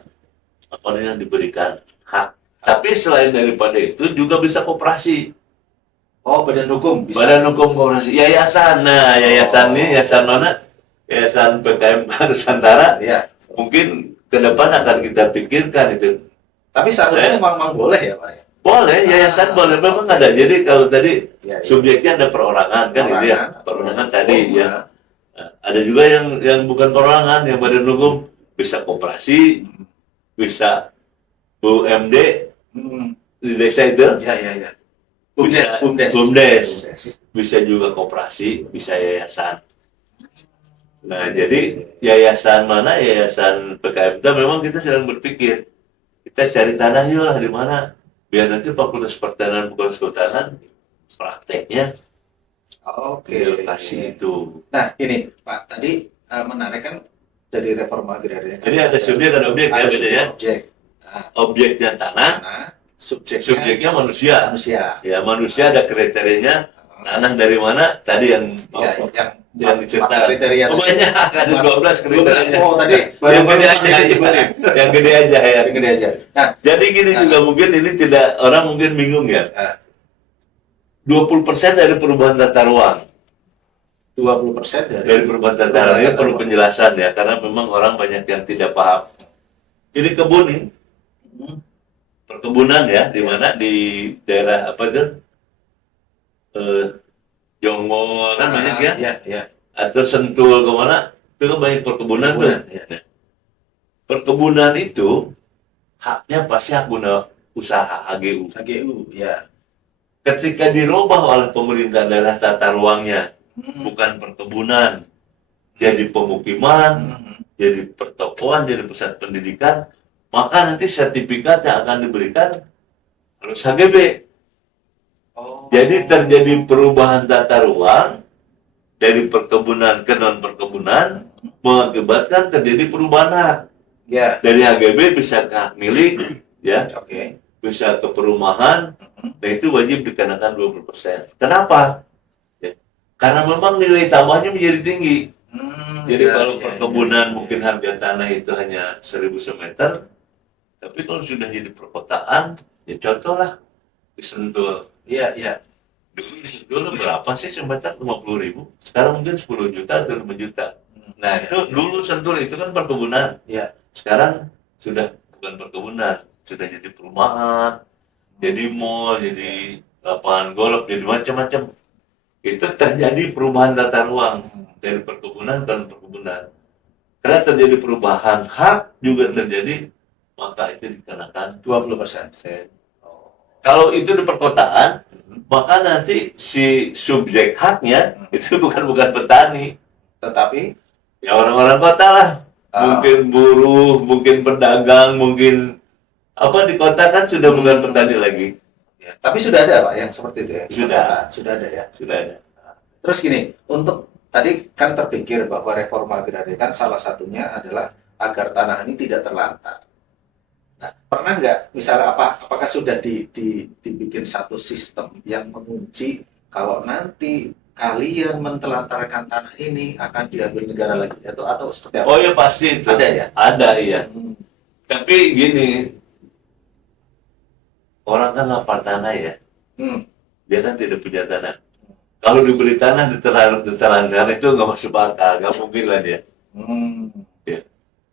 apa yang diberikan hak. Tapi selain daripada itu juga bisa koperasi. Oh, badan hukum bisa. Badan hukum koperasi, yayasan. Nah, yayasan ini, yayasan mana? Yayasan PKM Nusantara. Ya. Mungkin ke depan akan kita pikirkan itu. Tapi seharusnya memang boleh ya, Pak? Boleh, yayasan boleh. Memang ada. Jadi kalau tadi subjeknya ada perorangan kan itu ya. Perorangan tadi ya. Ada juga yang bukan perorangan, yang badan hukum bisa koperasi, bisa BUMD di desa itu. Ya. BUMDes. Bisa juga koperasi, bisa yayasan. Nah, jadi yayasan mana, yayasan PKM kita memang kita sedang berpikir. Kita cari tanah yuk lah di mana. Biar nanti Fakultas Pertanian, Fakultas Kehutanan prakteknya. Oke. Lokasi itu. Nah, ini Pak, tadi menarik kan dari reforma agraria. Jadi ada subjek, ada objek ya beda ya. Objeknya tanah, subjeknya manusia. Ya, manusia ada kriterianya. Tanah dari mana? Tadi yang diceritakan. Banyak, ada 12 kriteria. Oh, tadi yang gede aja disebutin. Yang gede aja ya. Yang gede aja. Nah, jadi gini juga mungkin ini tidak, orang mungkin bingung ya. 20% dari perubahan tata ruang. 20% dari perubahan tata ruang ini perlu penjelasan ya, karena memang orang banyak yang tidak paham. Ini kebun nih. Perkebunan ya, di mana di daerah apa itu? Jonggol kan banyak ya? Iya. Atau Sentul kemana? Itu kan banyak perkebunan tuh. Ya. Perkebunan itu haknya pasti hak guna usaha HGU. Ya. Ketika dirubah oleh pemerintah daerah tata ruangnya, bukan perkebunan, jadi pemukiman, jadi pertokoan, jadi pusat pendidikan, maka nanti sertifikat yang akan diberikan harus HGB. Jadi terjadi perubahan tata ruang dari perkebunan ke non perkebunan, mengakibatkan terjadi perubahan hak. Ya. Dari HGB bisa ke hak milik, ya, bisa ke perumahan, dan itu wajib dikenakan 20%. Kenapa? Ya. Karena memang nilai tambahnya menjadi tinggi. Jadi kalau perkebunan mungkin harga tanah itu hanya 1000 semeter, tapi kalau sudah jadi perkotaan, ya contoh lah di Sentul. Iya. Dulu berapa sih semeter? 50.000. Sekarang mungkin 10 juta atau 5 juta. Nah itu dulu Sentul itu kan perkebunan. Sekarang sudah bukan perkebunan, sudah jadi perumahan, jadi mall, jadi lapangan golf, jadi macam-macam. itu terjadi perubahan tata ruang dari perkebunan ke perkebunan. Karena terjadi perubahan hak juga terjadi, maka itu dikenakan 20%. Kalau itu di perkotaan, maka nanti si subjek haknya itu bukan petani, tetapi ya orang-orang kota lah. Mungkin buruh, mungkin pedagang, mungkin apa di kota kan sudah bukan petani lagi. Ya, tapi sudah ada Pak yang seperti itu ya? Sudah. Sudah ada ya? Sudah ada. Terus gini, untuk tadi kan terpikir bahwa reforma agraria kan salah satunya adalah agar tanah ini tidak terlantar. Nah, pernah nggak misalnya apakah sudah dibikin satu sistem yang mengunci kalau nanti kalian mentelantarkan tanah ini akan diambil negara lagi atau seperti apa? Oh ya pasti itu. Ada ya? Ada ya. Tapi gini, orang kan lapar tanah ya. Dia kan tidak punya tanah. Kalau diberi tanah ditelantarkan itu nggak masuk akal, nggak mungkin lah dia. Ya.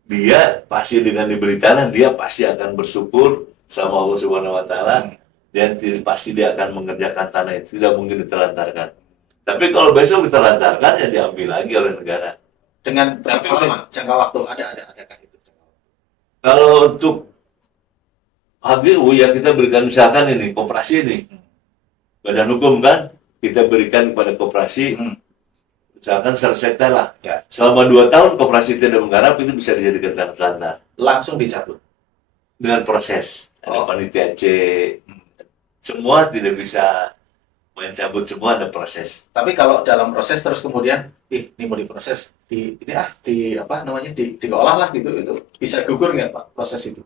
Dia pasti dengan diberi tanah, dia pasti akan bersyukur sama Allah Subhanahu Wa Taala, dan pasti dia akan mengerjakan tanah itu, tidak mungkin ditelantarkan. Tapi kalau besok ditelantarkan ya diambil lagi oleh negara. Dengan berapa lama jangka waktu adakah itu? Kalau untuk HGU ya kita berikan, misalkan ini koperasi ini, badan hukum kan kita berikan kepada koperasi. Misalkan 100 hektar lah. Ya. Selama 2 tahun koperasi tidak menggarap, itu bisa dijadikan tanah telantar. Langsung dicabut? Dengan proses. Ada panitia C. Semua tidak bisa main cabut, semua ada proses. Tapi kalau dalam proses terus kemudian, ini mau diproses, diolah lah gitu, itu bisa gugur nggak Pak proses itu?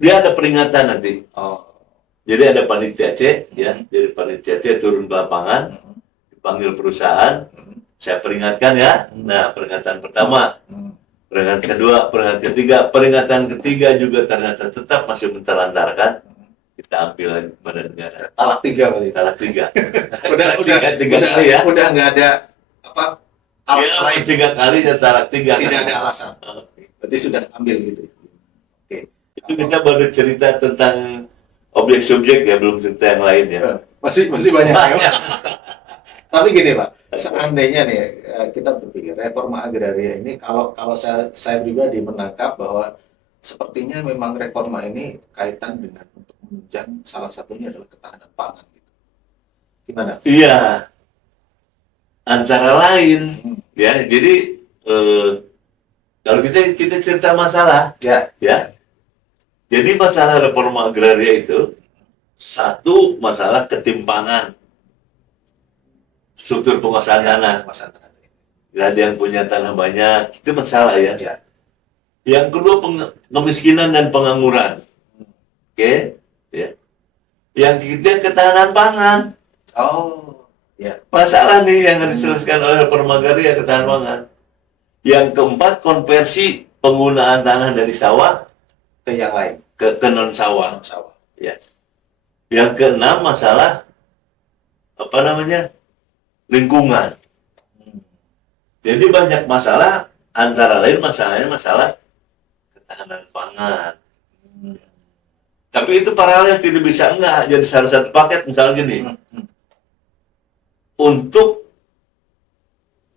Dia ada peringatan nanti. Jadi ada panitia C, ya. Jadi panitia C turun ke lapangan, panggil perusahaan, saya peringatkan ya. Nah, peringatan pertama, peringatan kedua, peringatan ketiga, peringatan ketiga juga ternyata tetap masih mentelantarkan, kita ambil lagi kepada negara. Talak 3 berarti. Talak 3. tiga kali ya. Udah nggak ada alasan lain. 3 kali ya talak 3. Tidak ada alasan. Berarti sudah ambil gitu. Oke. Itu kita baru cerita tentang objek subjek ya, belum cerita yang lain ya. Masih banyak. Ya? Tapi gini Pak, seandainya nih kita berpikir reforma agraria ini, kalau saya pribadi menangkap bahwa sepertinya memang reforma ini kaitan dengan untuk menunjang salah satunya adalah ketahanan pangan. Gimana? Iya, antara lain ya. Jadi kalau kita cerita masalah ya. Jadi masalah reforma agraria itu satu masalah ketimpangan struktur penguasaan tanah. Ada yang punya tanah banyak, itu masalah ya. Yang kedua kemiskinan dan pengangguran. Oke, ya. Yang ketiga ketahanan pangan. Masalah nih yang harus diselesaikan oleh reforma agraria, ketahanan pangan. Yang keempat konversi penggunaan tanah dari sawah ke yang lain, ke non sawah. Ya. Yang keenam masalah lingkungan. Jadi banyak masalah, antara lain masalah ketahanan pangan. Tapi itu paralel, tidak bisa enggak jadi salah satu paket. Misalnya gini, untuk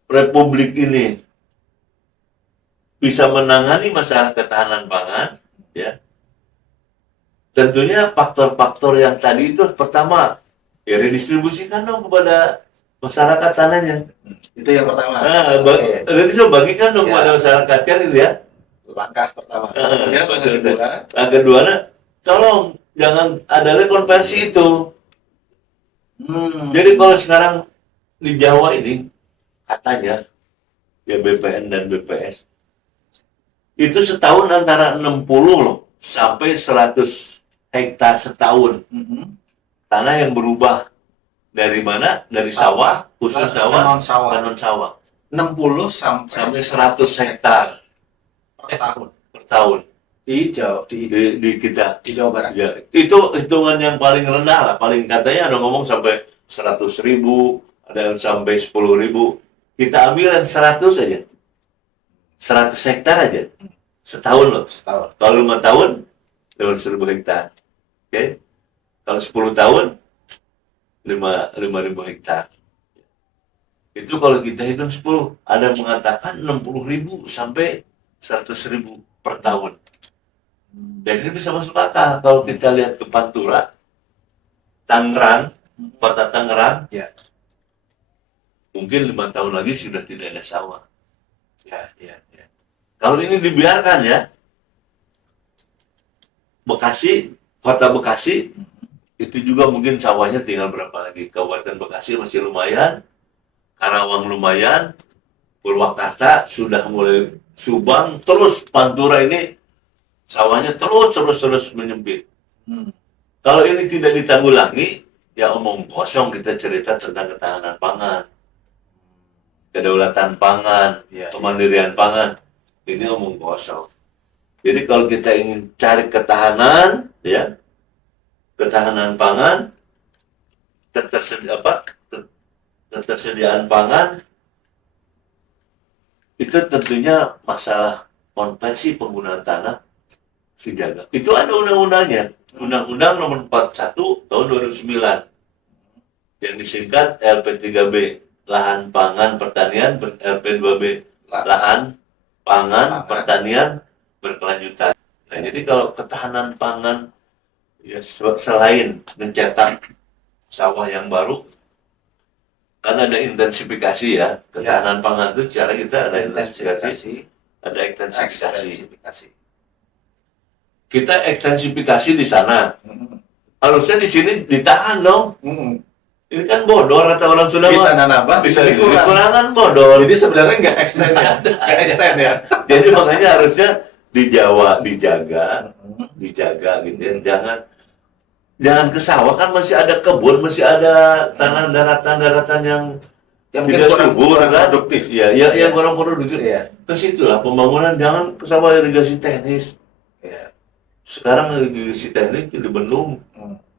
Republik ini bisa menangani masalah ketahanan pangan, ya, tentunya faktor-faktor yang tadi itu pertama, ya redistribusikan dong kepada masyarakat tanahnya. Itu yang pertama. Jadi bagikan dong kepada masyarakat, kan itu ya. Langkah pertama. Langkah kedua, tolong jangan ada rekonversi itu. Jadi kalau sekarang di Jawa ini katanya ya BPN dan BPS itu setahun antara 60 loh sampai 100 hektar setahun. Tanah yang berubah dari mana? Dari sawah, khusus sawah, ke non sawah. 60 sampai 100 hektar per tahun. Di kita di Jawa Barat. Ya, itu hitungan yang paling rendah lah. Paling katanya ada ngomong sampai 100.000, ada yang sampai 10.000. Kita ambil yang 100 aja. 100 hektar aja. Setahun loh. Kalau 5 tahun, 200.000 hektar. Oke. Kalau 10 tahun, 5.000 hektar. Itu kalau kita hitung 10, ada yang mengatakan 60.000 sampai 100.000 per tahun. Dan ini bisa masuk akal kalau kita lihat ke Pantura, Tangerang, kota Tangerang, Ya. mungkin 5 tahun lagi sudah tidak ada sawah. Ya. Kalau ini dibiarkan ya, Bekasi, kota Bekasi, itu juga mungkin sawahnya tinggal berapa lagi. Kabupaten Bekasi masih lumayan, Karawang lumayan, Purwakarta sudah mulai, Subang, terus Pantura ini sawahnya terus menyempit. Kalau ini tidak ditanggulangi, ya omong kosong kita cerita tentang ketahanan pangan, kedaulatan pangan, kemandirian pangan. Ini omong kosong. Jadi kalau kita ingin cari ketahanan, ya, ketahanan pangan, ketersediaan pangan, itu tentunya masalah konversi penggunaan tanah dijaga. Itu ada undang-undangnya, Undang-Undang Nomor 41 Tahun 2009 yang disingkat LP3B, Lahan Pangan Pertanian, LP2B, Lahan Pangan Pertanian Berkelanjutan. Nah, jadi kalau ketahanan pangan, ya, selain mencetak sawah yang baru, kan ada intensifikasi ya, ketahanan pangan itu cara kita ada intensifikasi, ada ekstensifikasi. Kita ekstensifikasi di sana, harusnya di sini ditahan dong. Ini kan bodor kata orang Sunda. Bisa nanabah, bisa dikurangan bodor. Jadi sebenarnya nggak extend ya. Jadi makanya harusnya di Jawa dijaga gitu ya. Jangan ke sawah, kan masih ada kebun, masih ada tanah daratan yang tidak subur, kan? Produktif. Ya, yang kurang produktif. Ke situlah pembangunan, jangan ke sawah irigasi teknis. Sekarang irigasi teknis di bendung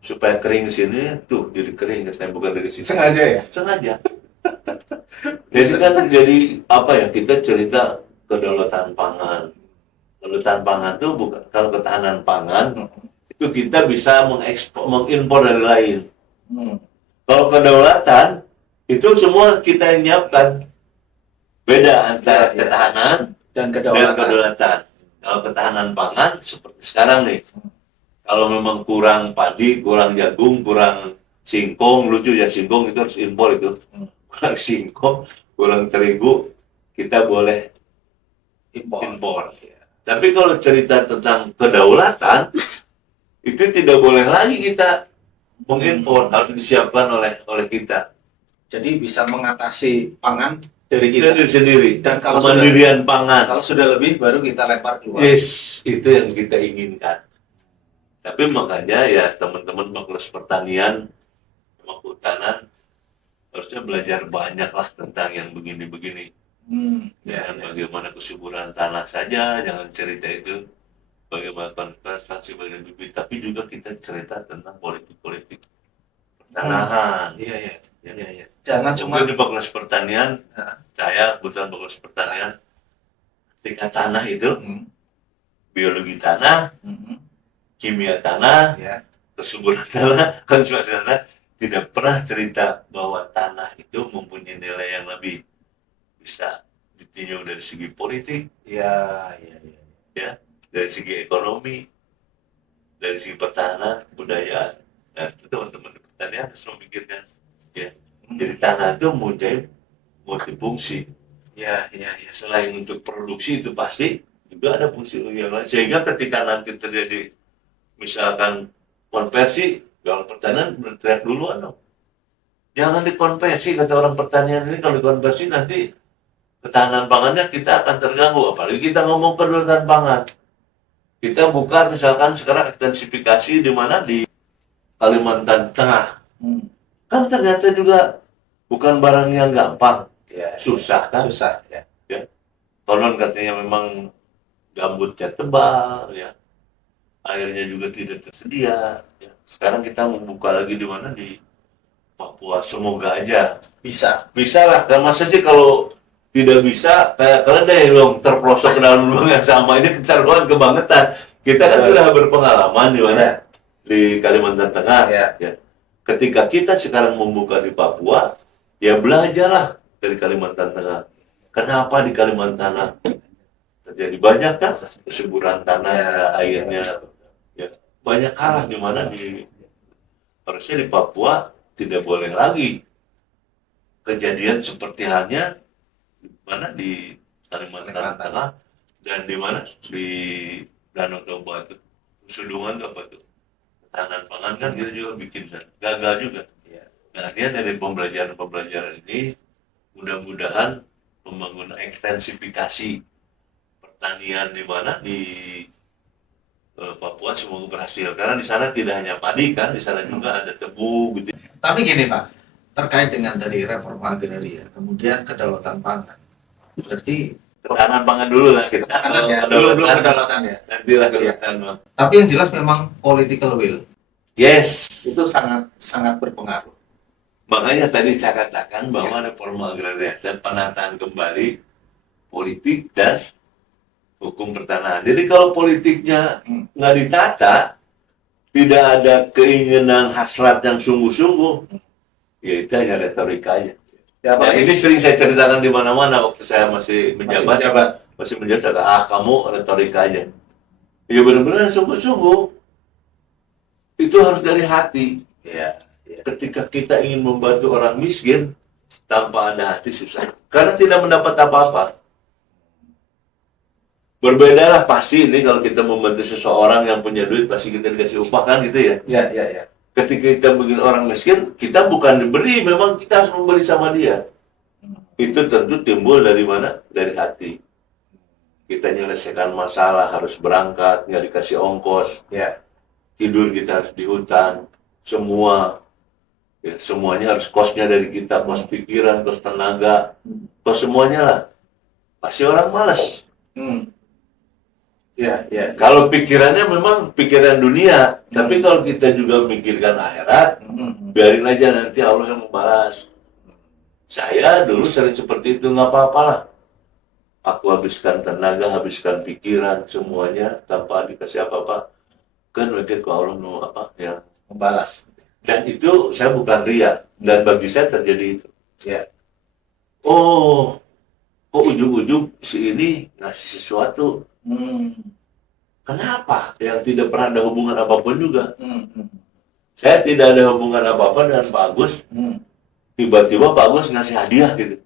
supaya kering sini, tuh jadi kering, katanya bukan irigasi. Sengaja ya? Sengaja. Jadi kan jadi apa ya, kita cerita kedaulatan pangan. Kedaulatan pangan itu bukan, kalau ketahanan pangan itu kita bisa mengimpor dari lain. Kalau kedaulatan itu semua kita yang nyiapkan. Beda antara ketahanan dan kedaulatan. Kalau ketahanan pangan seperti sekarang nih, kalau memang kurang padi, kurang jagung, kurang singkong, lucu ya, singkong itu harus impor itu. Kurang singkong, kurang terigu, kita boleh impor. Tapi kalau cerita tentang kedaulatan, itu tidak boleh lagi kita mengimpor, harus disiapkan oleh kita. Jadi bisa mengatasi pangan dari kita sendiri. Dan kalau kemandirian pangan. Kalau sudah lebih, baru kita lempar keluar. Yes, itu yang kita inginkan. Tapi makanya ya teman-teman Fakultas Pertanian, Kehutanan harusnya belajar banyak lah tentang yang begini-begini. Bagaimana kesuburan tanah saja, jangan cerita itu bagaimana konservasi, bagaimana bibit, tapi juga kita cerita tentang politik-politik pertanahan. Jangan cuma di Fakultas Pertanian, saya kebetulan Fakultas Pertanian, tingkat tanah itu, biologi tanah, kimia tanah, kesuburan tanah, konservasi tanah, tidak pernah cerita bahwa tanah itu mempunyai nilai yang lebih bisa ditinjau dari segi politik, dari segi ekonomi, dari segi pertahanan, budaya. Nah, itu teman-teman pertanian harus memikirkan, ya. Jadi tanah itu mempunyai multifungsi. Selain untuk produksi, itu pasti juga ada fungsi yang lain. Sehingga ketika nanti terjadi misalkan konversi, orang pertanian berteriak duluan dong. Jangan dikonversi, kata orang pertanian ini. Kalau dikonversi nanti ketahanan pangannya kita akan terganggu. Apalagi kita ngomong kedaulatan pangan. Kita buka misalkan sekarang ekstensifikasi di mana, di Kalimantan Tengah. Kan ternyata juga bukan barang yang gampang. Susah kan? Susah. Konon katanya memang gambutnya tebal, ya. Airnya juga tidak tersedia. Ya. Sekarang kita membuka lagi di mana, di Papua. Semoga aja bisa lah. Karena masa sih kalau tidak bisa, kayak keledai dong, terpelosok ke dalam lubang yang sama aja, ketaruhan kebangetan. Kita kan sudah berpengalaman di mana, di Kalimantan Tengah. Ya. ketika kita sekarang membuka di Papua, ya belajarlah dari Kalimantan Tengah. Kenapa di Kalimantan Tengah terjadi banyak kan kesuburan tanah, airnya, ya banyak kalah di mana harusnya di Papua tidak boleh lagi kejadian seperti halnya di mana di Kalimantan Tengah dan di mana di Danau Toba itu Sundungan itu apa tuh ketahanan pangan kan dia juga bikin gagal juga. Nah dia dari pembelajaran ini mudah-mudahan membangun ekstensifikasi pertanian di mana di Papua semoga berhasil karena di sana tidak hanya padi kan, di sana juga ada tebu gitu. Tapi gini Pak, terkait dengan tadi reforma agraria, kemudian kedaulatan pangan, berarti ketahanan pangan dulu lah kita. Belum kedaulatan ya. Nantilah kedaulatan. Tapi yang jelas memang political will. Yes, itu sangat berpengaruh. Makanya tadi saya katakan bahwa reforma agraria dan penataan kembali politik dan hukum pertanahan. Jadi kalau politiknya nggak ditata, tidak ada keinginan hasrat yang sungguh-sungguh, ya itu hanya retorika aja. Ya, nah, ini sering saya ceritakan di mana-mana waktu saya masih menjabat. Kamu retorika aja. Ya benar-benar sungguh-sungguh. Itu harus dari hati. Ya. Ketika kita ingin membantu orang miskin, tanpa ada hati susah. Karena tidak mendapat apa-apa. Berbedalah pasti ini kalau kita membantu seseorang yang punya duit, pasti kita dikasih upah kan gitu ya? Ya. Ketika kita bikin orang miskin, kita bukan diberi, memang kita harus memberi sama dia. Itu tentu timbul dari mana? Dari hati. Kita menyelesaikan masalah, harus berangkat, nggak dikasih ongkos. Tidur kita harus di hutan. Semua. Ya, semuanya harus kosnya dari kita. Kos pikiran, kos tenaga. Kos semuanya lah. Pasti orang malas. Kalau pikirannya memang pikiran dunia. Tapi kalau kita juga memikirkan akhirat, biarin aja nanti Allah yang membalas. Saya dulu sering seperti itu, nggak apa-apa lah. Aku habiskan tenaga, habiskan pikiran, semuanya tanpa dikasih apa-apa. Kan mungkin ke Allah yang membalas. Dan itu saya bukan ria. Dan bagi saya terjadi itu. Oh, kok ujung-ujung si ini ngasih sesuatu. Kenapa? Yang tidak pernah ada hubungan apapun juga. Saya tidak ada hubungan apa-apa dengan Pak Agus. Tiba-tiba Pak Agus ngasih hadiah gitu.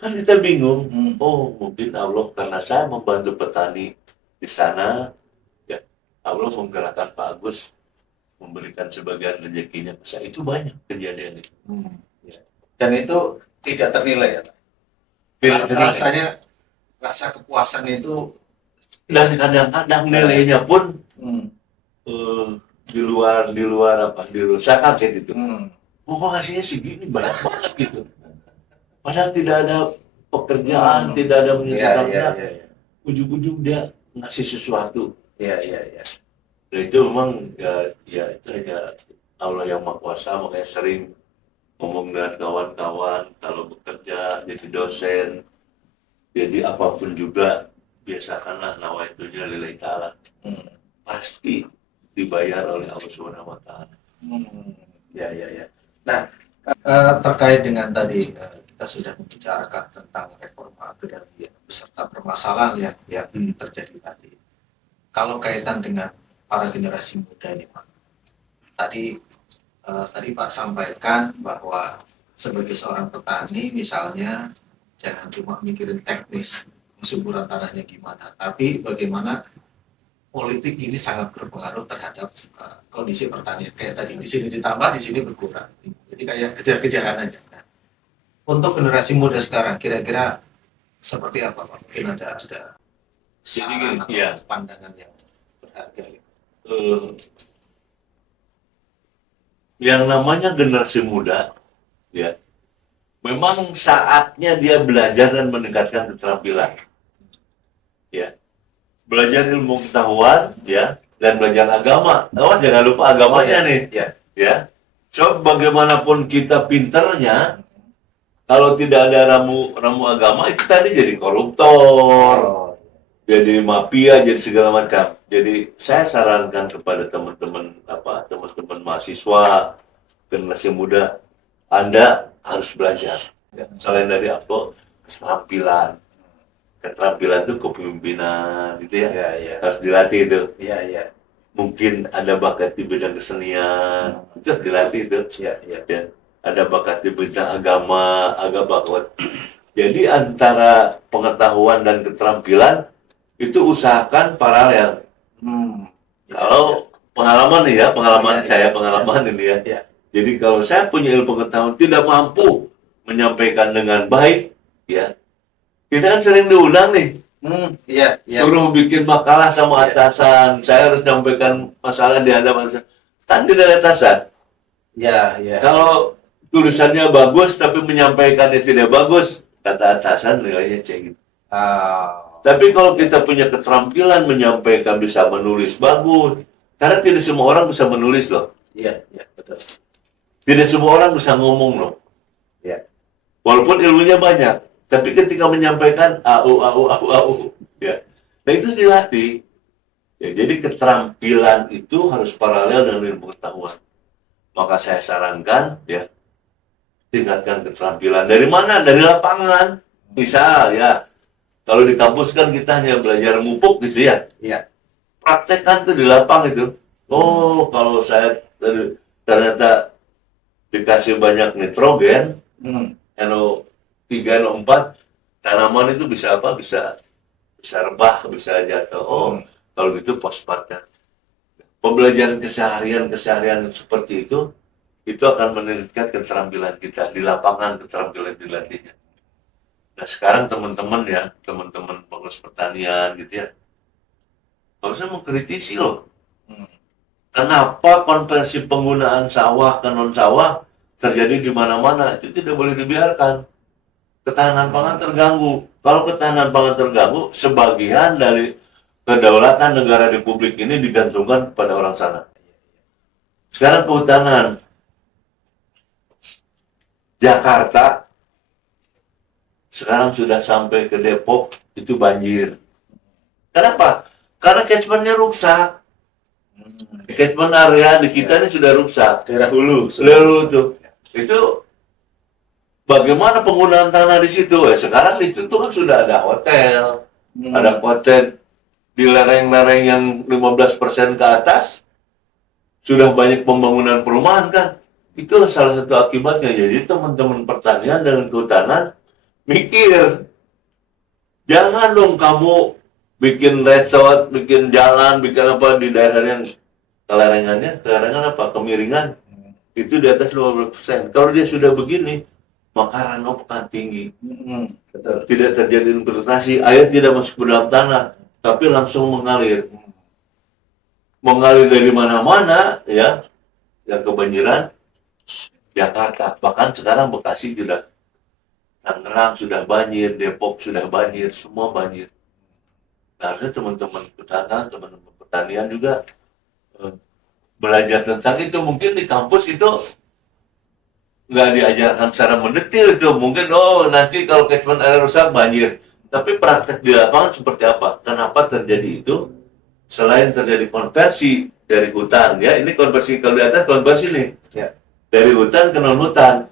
Kan kita bingung. Oh, mungkin Allah karena saya membantu petani di sana, ya Allah menggerakkan Pak Agus memberikan sebagian rezekinya. Itu banyak kejadian itu. Dan itu tidak ternilai ya? Rasanya, rasa kepuasan itu. Dan kadang-kadang nilainya pun di luar saya kaget gitu. Kok ngasihnya segini banyak banget gitu. Padahal tidak ada pekerjaan, tidak ada menyelesaikan. Ujung-ujung dia ngasih sesuatu. Dan itu memang ya itu hanya Allah yang Maha Kuasa. Makanya sering ngomong dengan kawan-kawan kalau bekerja jadi dosen, jadi apapun juga biasakanlah nawaitunya lillahi ta'ala. Pasti dibayar oleh Allah Subhanahu wa Ta'ala. Nah, terkait dengan tadi kita sudah membicarakan tentang reforma agraria beserta permasalahan yang terjadi tadi. Kalau kaitan dengan para generasi muda ini, Pak. Tadi Pak sampaikan bahwa sebagai seorang petani misalnya jangan cuma mikirin teknis kesuburan tanahnya gimana, tapi bagaimana politik ini sangat berpengaruh terhadap kondisi pertanian. Kayak tadi di sini ditambah, di sini berkurang. Jadi kayak kejar-kejaran aja. Nah, untuk generasi muda sekarang kira-kira seperti apa Pak? Mungkin ada saran atau pandangan yang berharga. Yang namanya generasi muda, ya, memang saatnya dia belajar dan meningkatkan keterampilan. Ya, belajar ilmu pengetahuan, ya, dan belajar agama. Jangan lupa agamanya nih. Ya. So bagaimanapun kita pinternya, kalau tidak ada ramu agama itu tadi jadi koruptor, jadi mafia, jadi segala macam. Jadi saya sarankan kepada teman-teman mahasiswa generasi muda, Anda harus belajar. Ya, selain dari apa, keterampilan itu kepemimpinan, gitu ya, harus dilatih itu. Mungkin ada bakat di bidang kesenian, itu harus dilatih itu. Ya. Ada bakat di bidang agama, bakat. Jadi antara pengetahuan dan keterampilan itu usahakan paralel. Kalau pengalaman nih ya, pengalaman ini ya. Jadi kalau saya punya ilmu pengetahuan tidak mampu menyampaikan dengan baik, ya, kita kan sering diundang nih. Suruh bikin makalah sama atasan, saya harus nyampaikan masalah di hadapan saya. Kan tidak ada atasan. Kalau tulisannya bagus tapi menyampaikannya tidak bagus, kata atasan nilainya C gitu. Tapi kalau kita punya keterampilan menyampaikan, bisa menulis bagus, karena tidak semua orang bisa menulis loh. Betul. Tidak semua orang bisa ngomong loh. Walaupun ilmunya banyak, tapi ketika menyampaikan au, ya. Nah itu dilatih. Ya, jadi keterampilan itu harus paralel dengan ilmu pengetahuan. Maka saya sarankan, ya, tingkatkan keterampilan. Dari mana? Dari lapangan. Misal, ya, kalau di kampus kan kita hanya belajar ngupuk gitu ya. Praktekkan tuh di lapang itu. Oh, kalau saya ternyata dikasih banyak nitrogen, NO3, NO4, tanaman itu bisa apa? Bisa rebah, bisa jatuh. Oh, kalau gitu fosfatnya. Pembelajaran keseharian seperti itu akan meningkatkan keterampilan kita di lapangan, keterampilan dilatihnya. Nah sekarang teman-teman pengurus pertanian gitu ya, harusnya mengkritisi loh. Kenapa konversi penggunaan sawah ke non sawah terjadi di mana-mana? Itu tidak boleh dibiarkan. Ketahanan pangan terganggu. Kalau ketahanan pangan terganggu, sebagian dari kedaulatan negara republik ini digantungkan pada orang sana. Sekarang kehutanan. Jakarta sekarang sudah sampai ke Depok, itu banjir. Kenapa? Karena catchment-nya rusak. Catchment area di kita ini sudah rusak. Daerah hulu tuh. Itu bagaimana penggunaan tanah di situ? Sekarang di situ kan sudah ada hotel, ada hotel di lereng-lereng yang 15% ke atas, sudah banyak pembangunan perumahan kan. Itulah salah satu akibatnya. Jadi teman-teman pertanian dengan kehutanan mikir, jangan dong kamu bikin resort, bikin jalan, bikin apa di daerah yang kelerengan apa, kemiringan, itu di atas 15%. Kalau dia sudah begini, maka runoff akan tinggi. Betul. Tidak terjadi infiltrasi, air tidak masuk ke dalam tanah, tapi langsung mengalir. Mengalir dari mana-mana, ya, yang kebanjiran, Jakarta. Bahkan sekarang Bekasi sudah, Tangerang sudah banjir, Depok sudah banjir, semua banjir. Nah, harusnya teman-teman pertanian juga belajar tentang itu. Mungkin di kampus itu nggak diajarkan secara mendetil itu. Mungkin, nanti kalau catchment area rusak banjir. Tapi praktek di lapangan seperti apa? Kenapa terjadi itu? Selain terjadi konversi dari hutan, ya, ini konversi, kalau di atas konversi nih. Dari hutan ke non-hutan.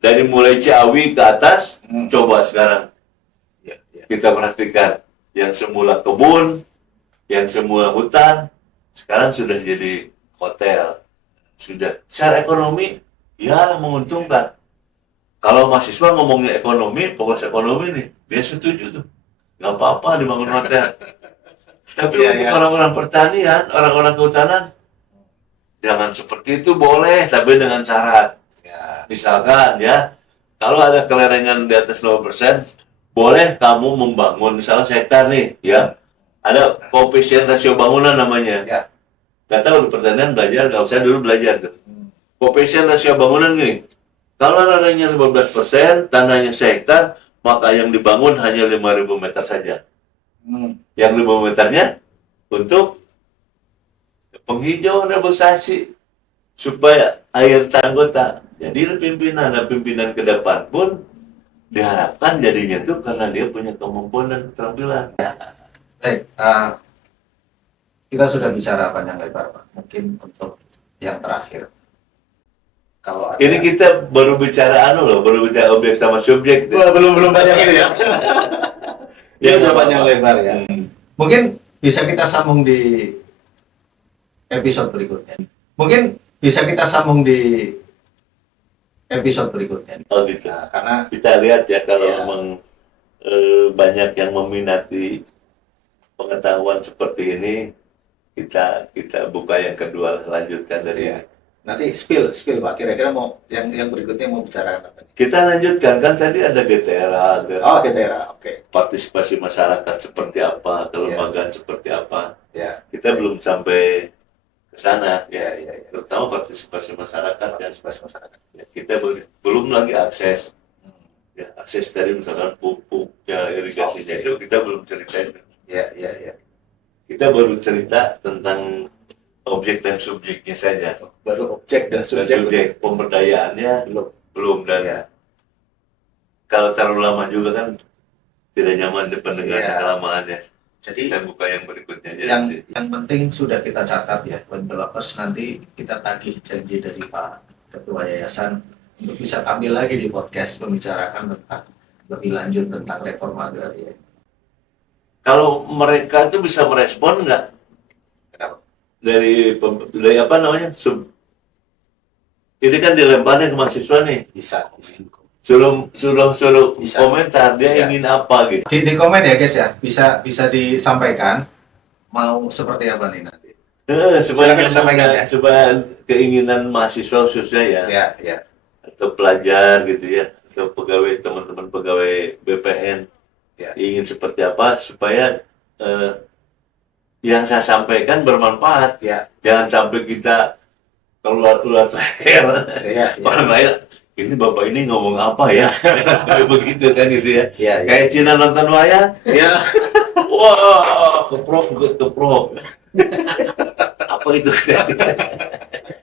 Dari mulai Ciawi ke atas, coba sekarang kita perhatikan. Yang semula kebun, yang semula hutan, sekarang sudah jadi hotel. Sudah secara ekonomi, ya menguntungkan. Kalau mahasiswa ngomongnya ekonomi, fokus ekonomi nih, dia setuju tuh. Nggak apa-apa dibangun hotel. Tapi untuk orang-orang pertanian, orang-orang kehutanan, jangan seperti itu, boleh, tapi dengan syarat. Misalkan ya, kalau ada kelerengan di atas 0%, boleh kamu membangun, misalnya hektar nih, ya, ada koefisien rasio bangunan namanya. Gak tahu di pertanian belajar, kalau saya dulu belajar tuh. Koefisien rasio bangunan nih, kalau lerengnya 15%, tanahnya sehektar, maka yang dibangun hanya 5.000 meter saja. Yang 5 meternya untuk penghijauan reboisasi, supaya air tanggota. Jadi pimpinan ke depan pun diharapkan jadinya tuh karena dia punya kemampuan dan keterampilan. Baik, kita sudah bicara panjang lebar, Pak. Mungkin untuk yang terakhir, kalau ada... Ini kita baru bicara baru bicara objek sama subjek. Belum banyak ini ya. Ya, udah nggak panjang apa-apa. lebar ya. Mungkin bisa kita sambung di episode berikutnya. Oh gitu. Nah, karena Kita lihat ya kalau Ya. memang banyak yang meminati pengetahuan seperti ini, kita buka yang kedua, lanjutkan dari Iya. ini. nanti spill Pak, kira-kira mau yang berikutnya mau bicara apa nih? Kita lanjutkan, kan tadi ada GTRA, ada Oh, GTRA, oke. partisipasi masyarakat seperti apa, kelembagaan seperti apa. Ya. Kita belum sampai ke sana, Ya. terutama partisipasi masyarakat dan Partisipasi masyarakat. ya, kita belum lagi akses. Hmm. Ya, akses dari misalkan pupuknya, irigasinya itu kita belum ceritain. Ya. Kita baru cerita tentang objek dan subjeknya saja. Baru objek dan Dan subjek. subjek pemberdayaannya belum dan Ya. kalau terlalu lama juga kan tidak nyaman di pendengarnya Iya. kelamaannya. Jadi Kita buka yang berikutnya aja. yang penting sudah kita catat ya, developers, nanti kita tagih janji dari Pak Ketua Yayasan untuk bisa tampil lagi di podcast membicarakan tentang lebih lanjut tentang reforma agraria. Kalau mereka itu bisa merespon nggak Kenapa? dari apa namanya ini kan dilemparnya ke mahasiswa nih, Bisa. suruh Bisa. komentar dia Ya. ingin apa gitu. Di komen ya guys ya, bisa disampaikan mau seperti apa nih nanti. Supaya Silakan disampaikan, ya. supaya keinginan mahasiswa khususnya ya, Ya. atau pelajar gitu ya, atau teman-teman pegawai BPN Ya. ingin seperti apa supaya yang saya sampaikan bermanfaat. Ya. Jangan sampai kita keluar terakhir Ya. orang lain, ini bapak ini ngomong apa ya? Sampai begitu kan gitu ya. Ya. Kayak Cina nonton wayang, Ya. wah keprok. Apa itu?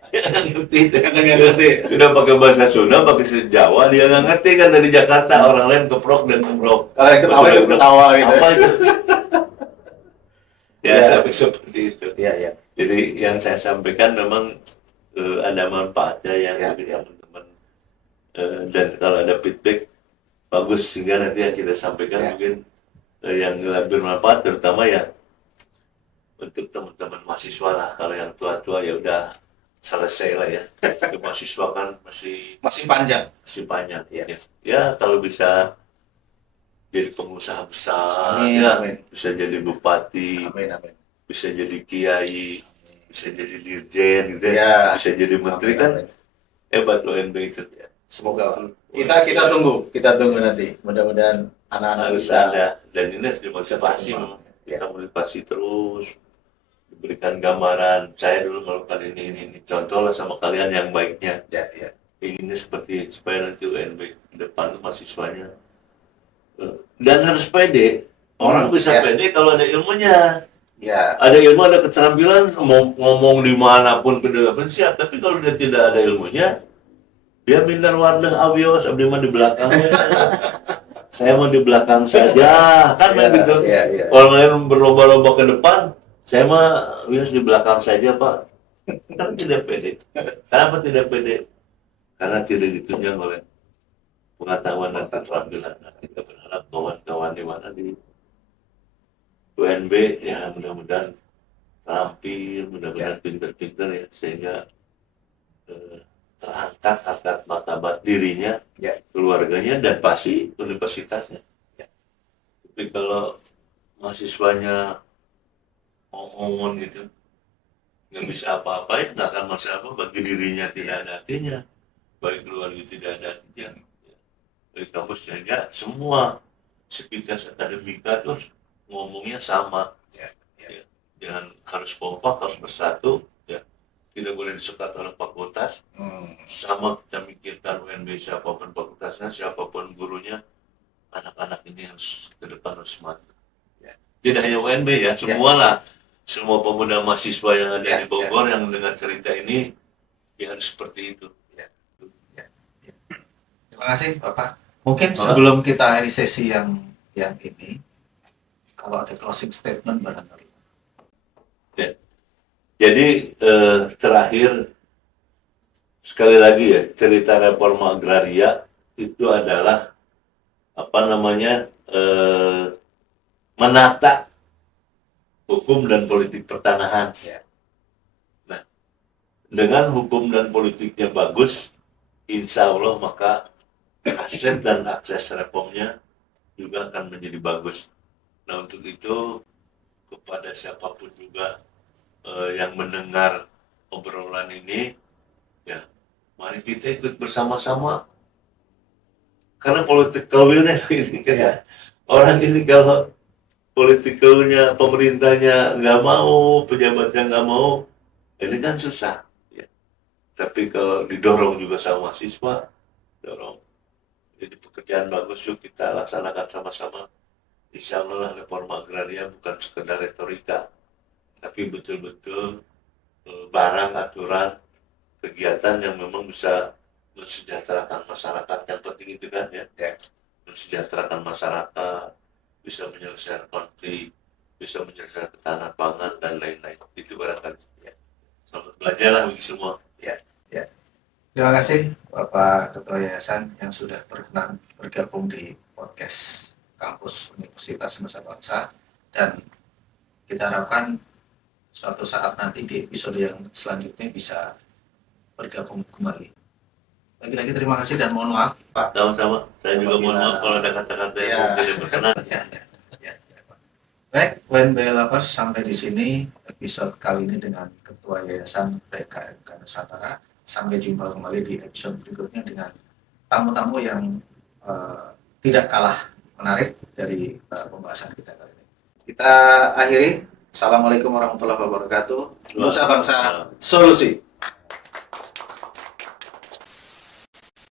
Nggak ngerti itu. Nggak ngerti. Sudah pakai bahasa Sunda, pakai Jawa, dia nggak ngerti kan dari Jakarta, orang lain keprok dan keprok. Kalau yang ketawa itu ketawa gitu. Apa itu? Ya, Ya. sampai seperti itu. Ya. Jadi yang saya sampaikan memang ada manfaatnya yang Ya, bagi ya. teman-teman. Dan kalau ada feedback bagus, sehingga nanti yang kita sampaikan Ya. mungkin yang lebih bermanfaat, terutama ya untuk teman-teman mahasiswa lah. Kalau yang tua-tua ya udah selesai lah ya. Untuk mahasiswa kan Masih panjang. masih banyak. Ya. Ya kalau bisa jadi pengusaha besar, Amin, ya amin. bisa jadi bupati, Amin. bisa jadi kiai, bisa jadi dirjen gitu ya, Ya. bisa jadi menteri Amin, kan. amin. Hebat ONB itu. Semoga Pak. Kita tunggu nanti. Mudah-mudahan anak-anak Harus bisa ada, dan ini harus dimotivasi memang. Ya. Kita motivasi terus, diberikan gambaran. Saya dulu melakukan ini. Contoh lah sama kalian yang baiknya. Ya. Inginnya seperti supaya nanti UNB ke depan mahasiswanya. Dan harus pede. Orang bisa ya. pede kalau ada ilmunya. Ya. Ada ilmu, ada keterampilan, ngomong dimanapun pendidikan siap. Tapi kalau dia tidak ada ilmunya, dia minder wadah awios, abdi mah di belakang. Saya mau di belakang saja, kan Ya, gitu. ya. Orang lain berlomba-lomba ke depan, saya mah wios di belakang saja, Pak. Kan tidak pede. Kenapa tidak pede? Karena tidak ditunjang oleh pengetahuan dan keterampilan. Nah, kita berharap kawan-kawan di mana di UNB ya mudah-mudahan terampil, mudah-mudahan pinter-pinter ya, sehingga terangkat harkat martabat dirinya, Ya. keluarganya, dan pasti universitasnya. Ya. Tapi kalau mahasiswanya ngomong gitu, nggak bisa apa-apa, ya nggak akan masalah apa, bagi dirinya tidak ada artinya, bagi keluarga tidak ada artinya. Bagi kampus juga semua sekitar akademika terus ngomongnya sama. Ya. Jangan harus kompak, harus bersatu, ya. Tidak boleh disekat oleh fakultas. Sama kita mikirkan UNB, siapapun fakultasnya, siapapun gurunya, anak-anak ini harus ke depan harus maju. Ya. Tidak hanya UNB ya, semua lah, semua pemuda mahasiswa yang ada di Bogor yang mendengar cerita ini, ya harus seperti itu. Terima kasih Bapak. Mungkin sebelum kita akhiri sesi yang ini, kalau ada closing statement barangkali. Jadi terakhir sekali lagi ya, cerita reforma agraria itu adalah apa namanya menata hukum dan politik pertanahan. Ya. Nah, dengan hukum dan politiknya bagus, insya Allah maka aset dan akses reformnya juga akan menjadi bagus. Nah, untuk itu kepada siapapun juga yang mendengar obrolan ini, ya mari kita ikut bersama-sama. Karena political will-nya ini kan, Ya. orang ini kalau politikalnya, pemerintahnya nggak mau, pejabatnya nggak mau, ini kan susah. Ya. Tapi kalau didorong juga sama mahasiswa, dorong, jadi pekerjaan bagus, yuk kita laksanakan sama-sama. Insya Allah reforma agraria bukan sekedar retorika, tapi betul-betul barang, aturan, kegiatan yang memang bisa mensejahterakan masyarakat. Yang penting itu kan ya, mensejahterakan masyarakat, bisa menyelesaikan konflik, bisa menyelesaikan ketahanan pangan dan lain-lain. Itu barangkali. Ya. Selamat belajar lah bagi semua. Ya. Terima kasih Bapak Ketua Yayasan yang sudah berkenan bergabung di podcast Kampus Universitas Nusa Bangsa, dan kita harapkan suatu saat nanti di episode yang selanjutnya bisa bergabung kembali. Lagi-lagi terima kasih dan mohon maaf Pak. Sama-sama. Saya juga mohon maaf kalau ada kata-kata yang tidak berkenan. Baik, WNB Lovers, sampai di sini episode kali ini dengan Ketua Yayasan PKMK Nusantara. Sampai jumpa kembali di episode berikutnya dengan tamu-tamu yang tidak kalah menarik dari pembahasan kita kali ini. Kita akhiri. Assalamualaikum warahmatullahi wabarakatuh. Nusa Bangsa Solusi.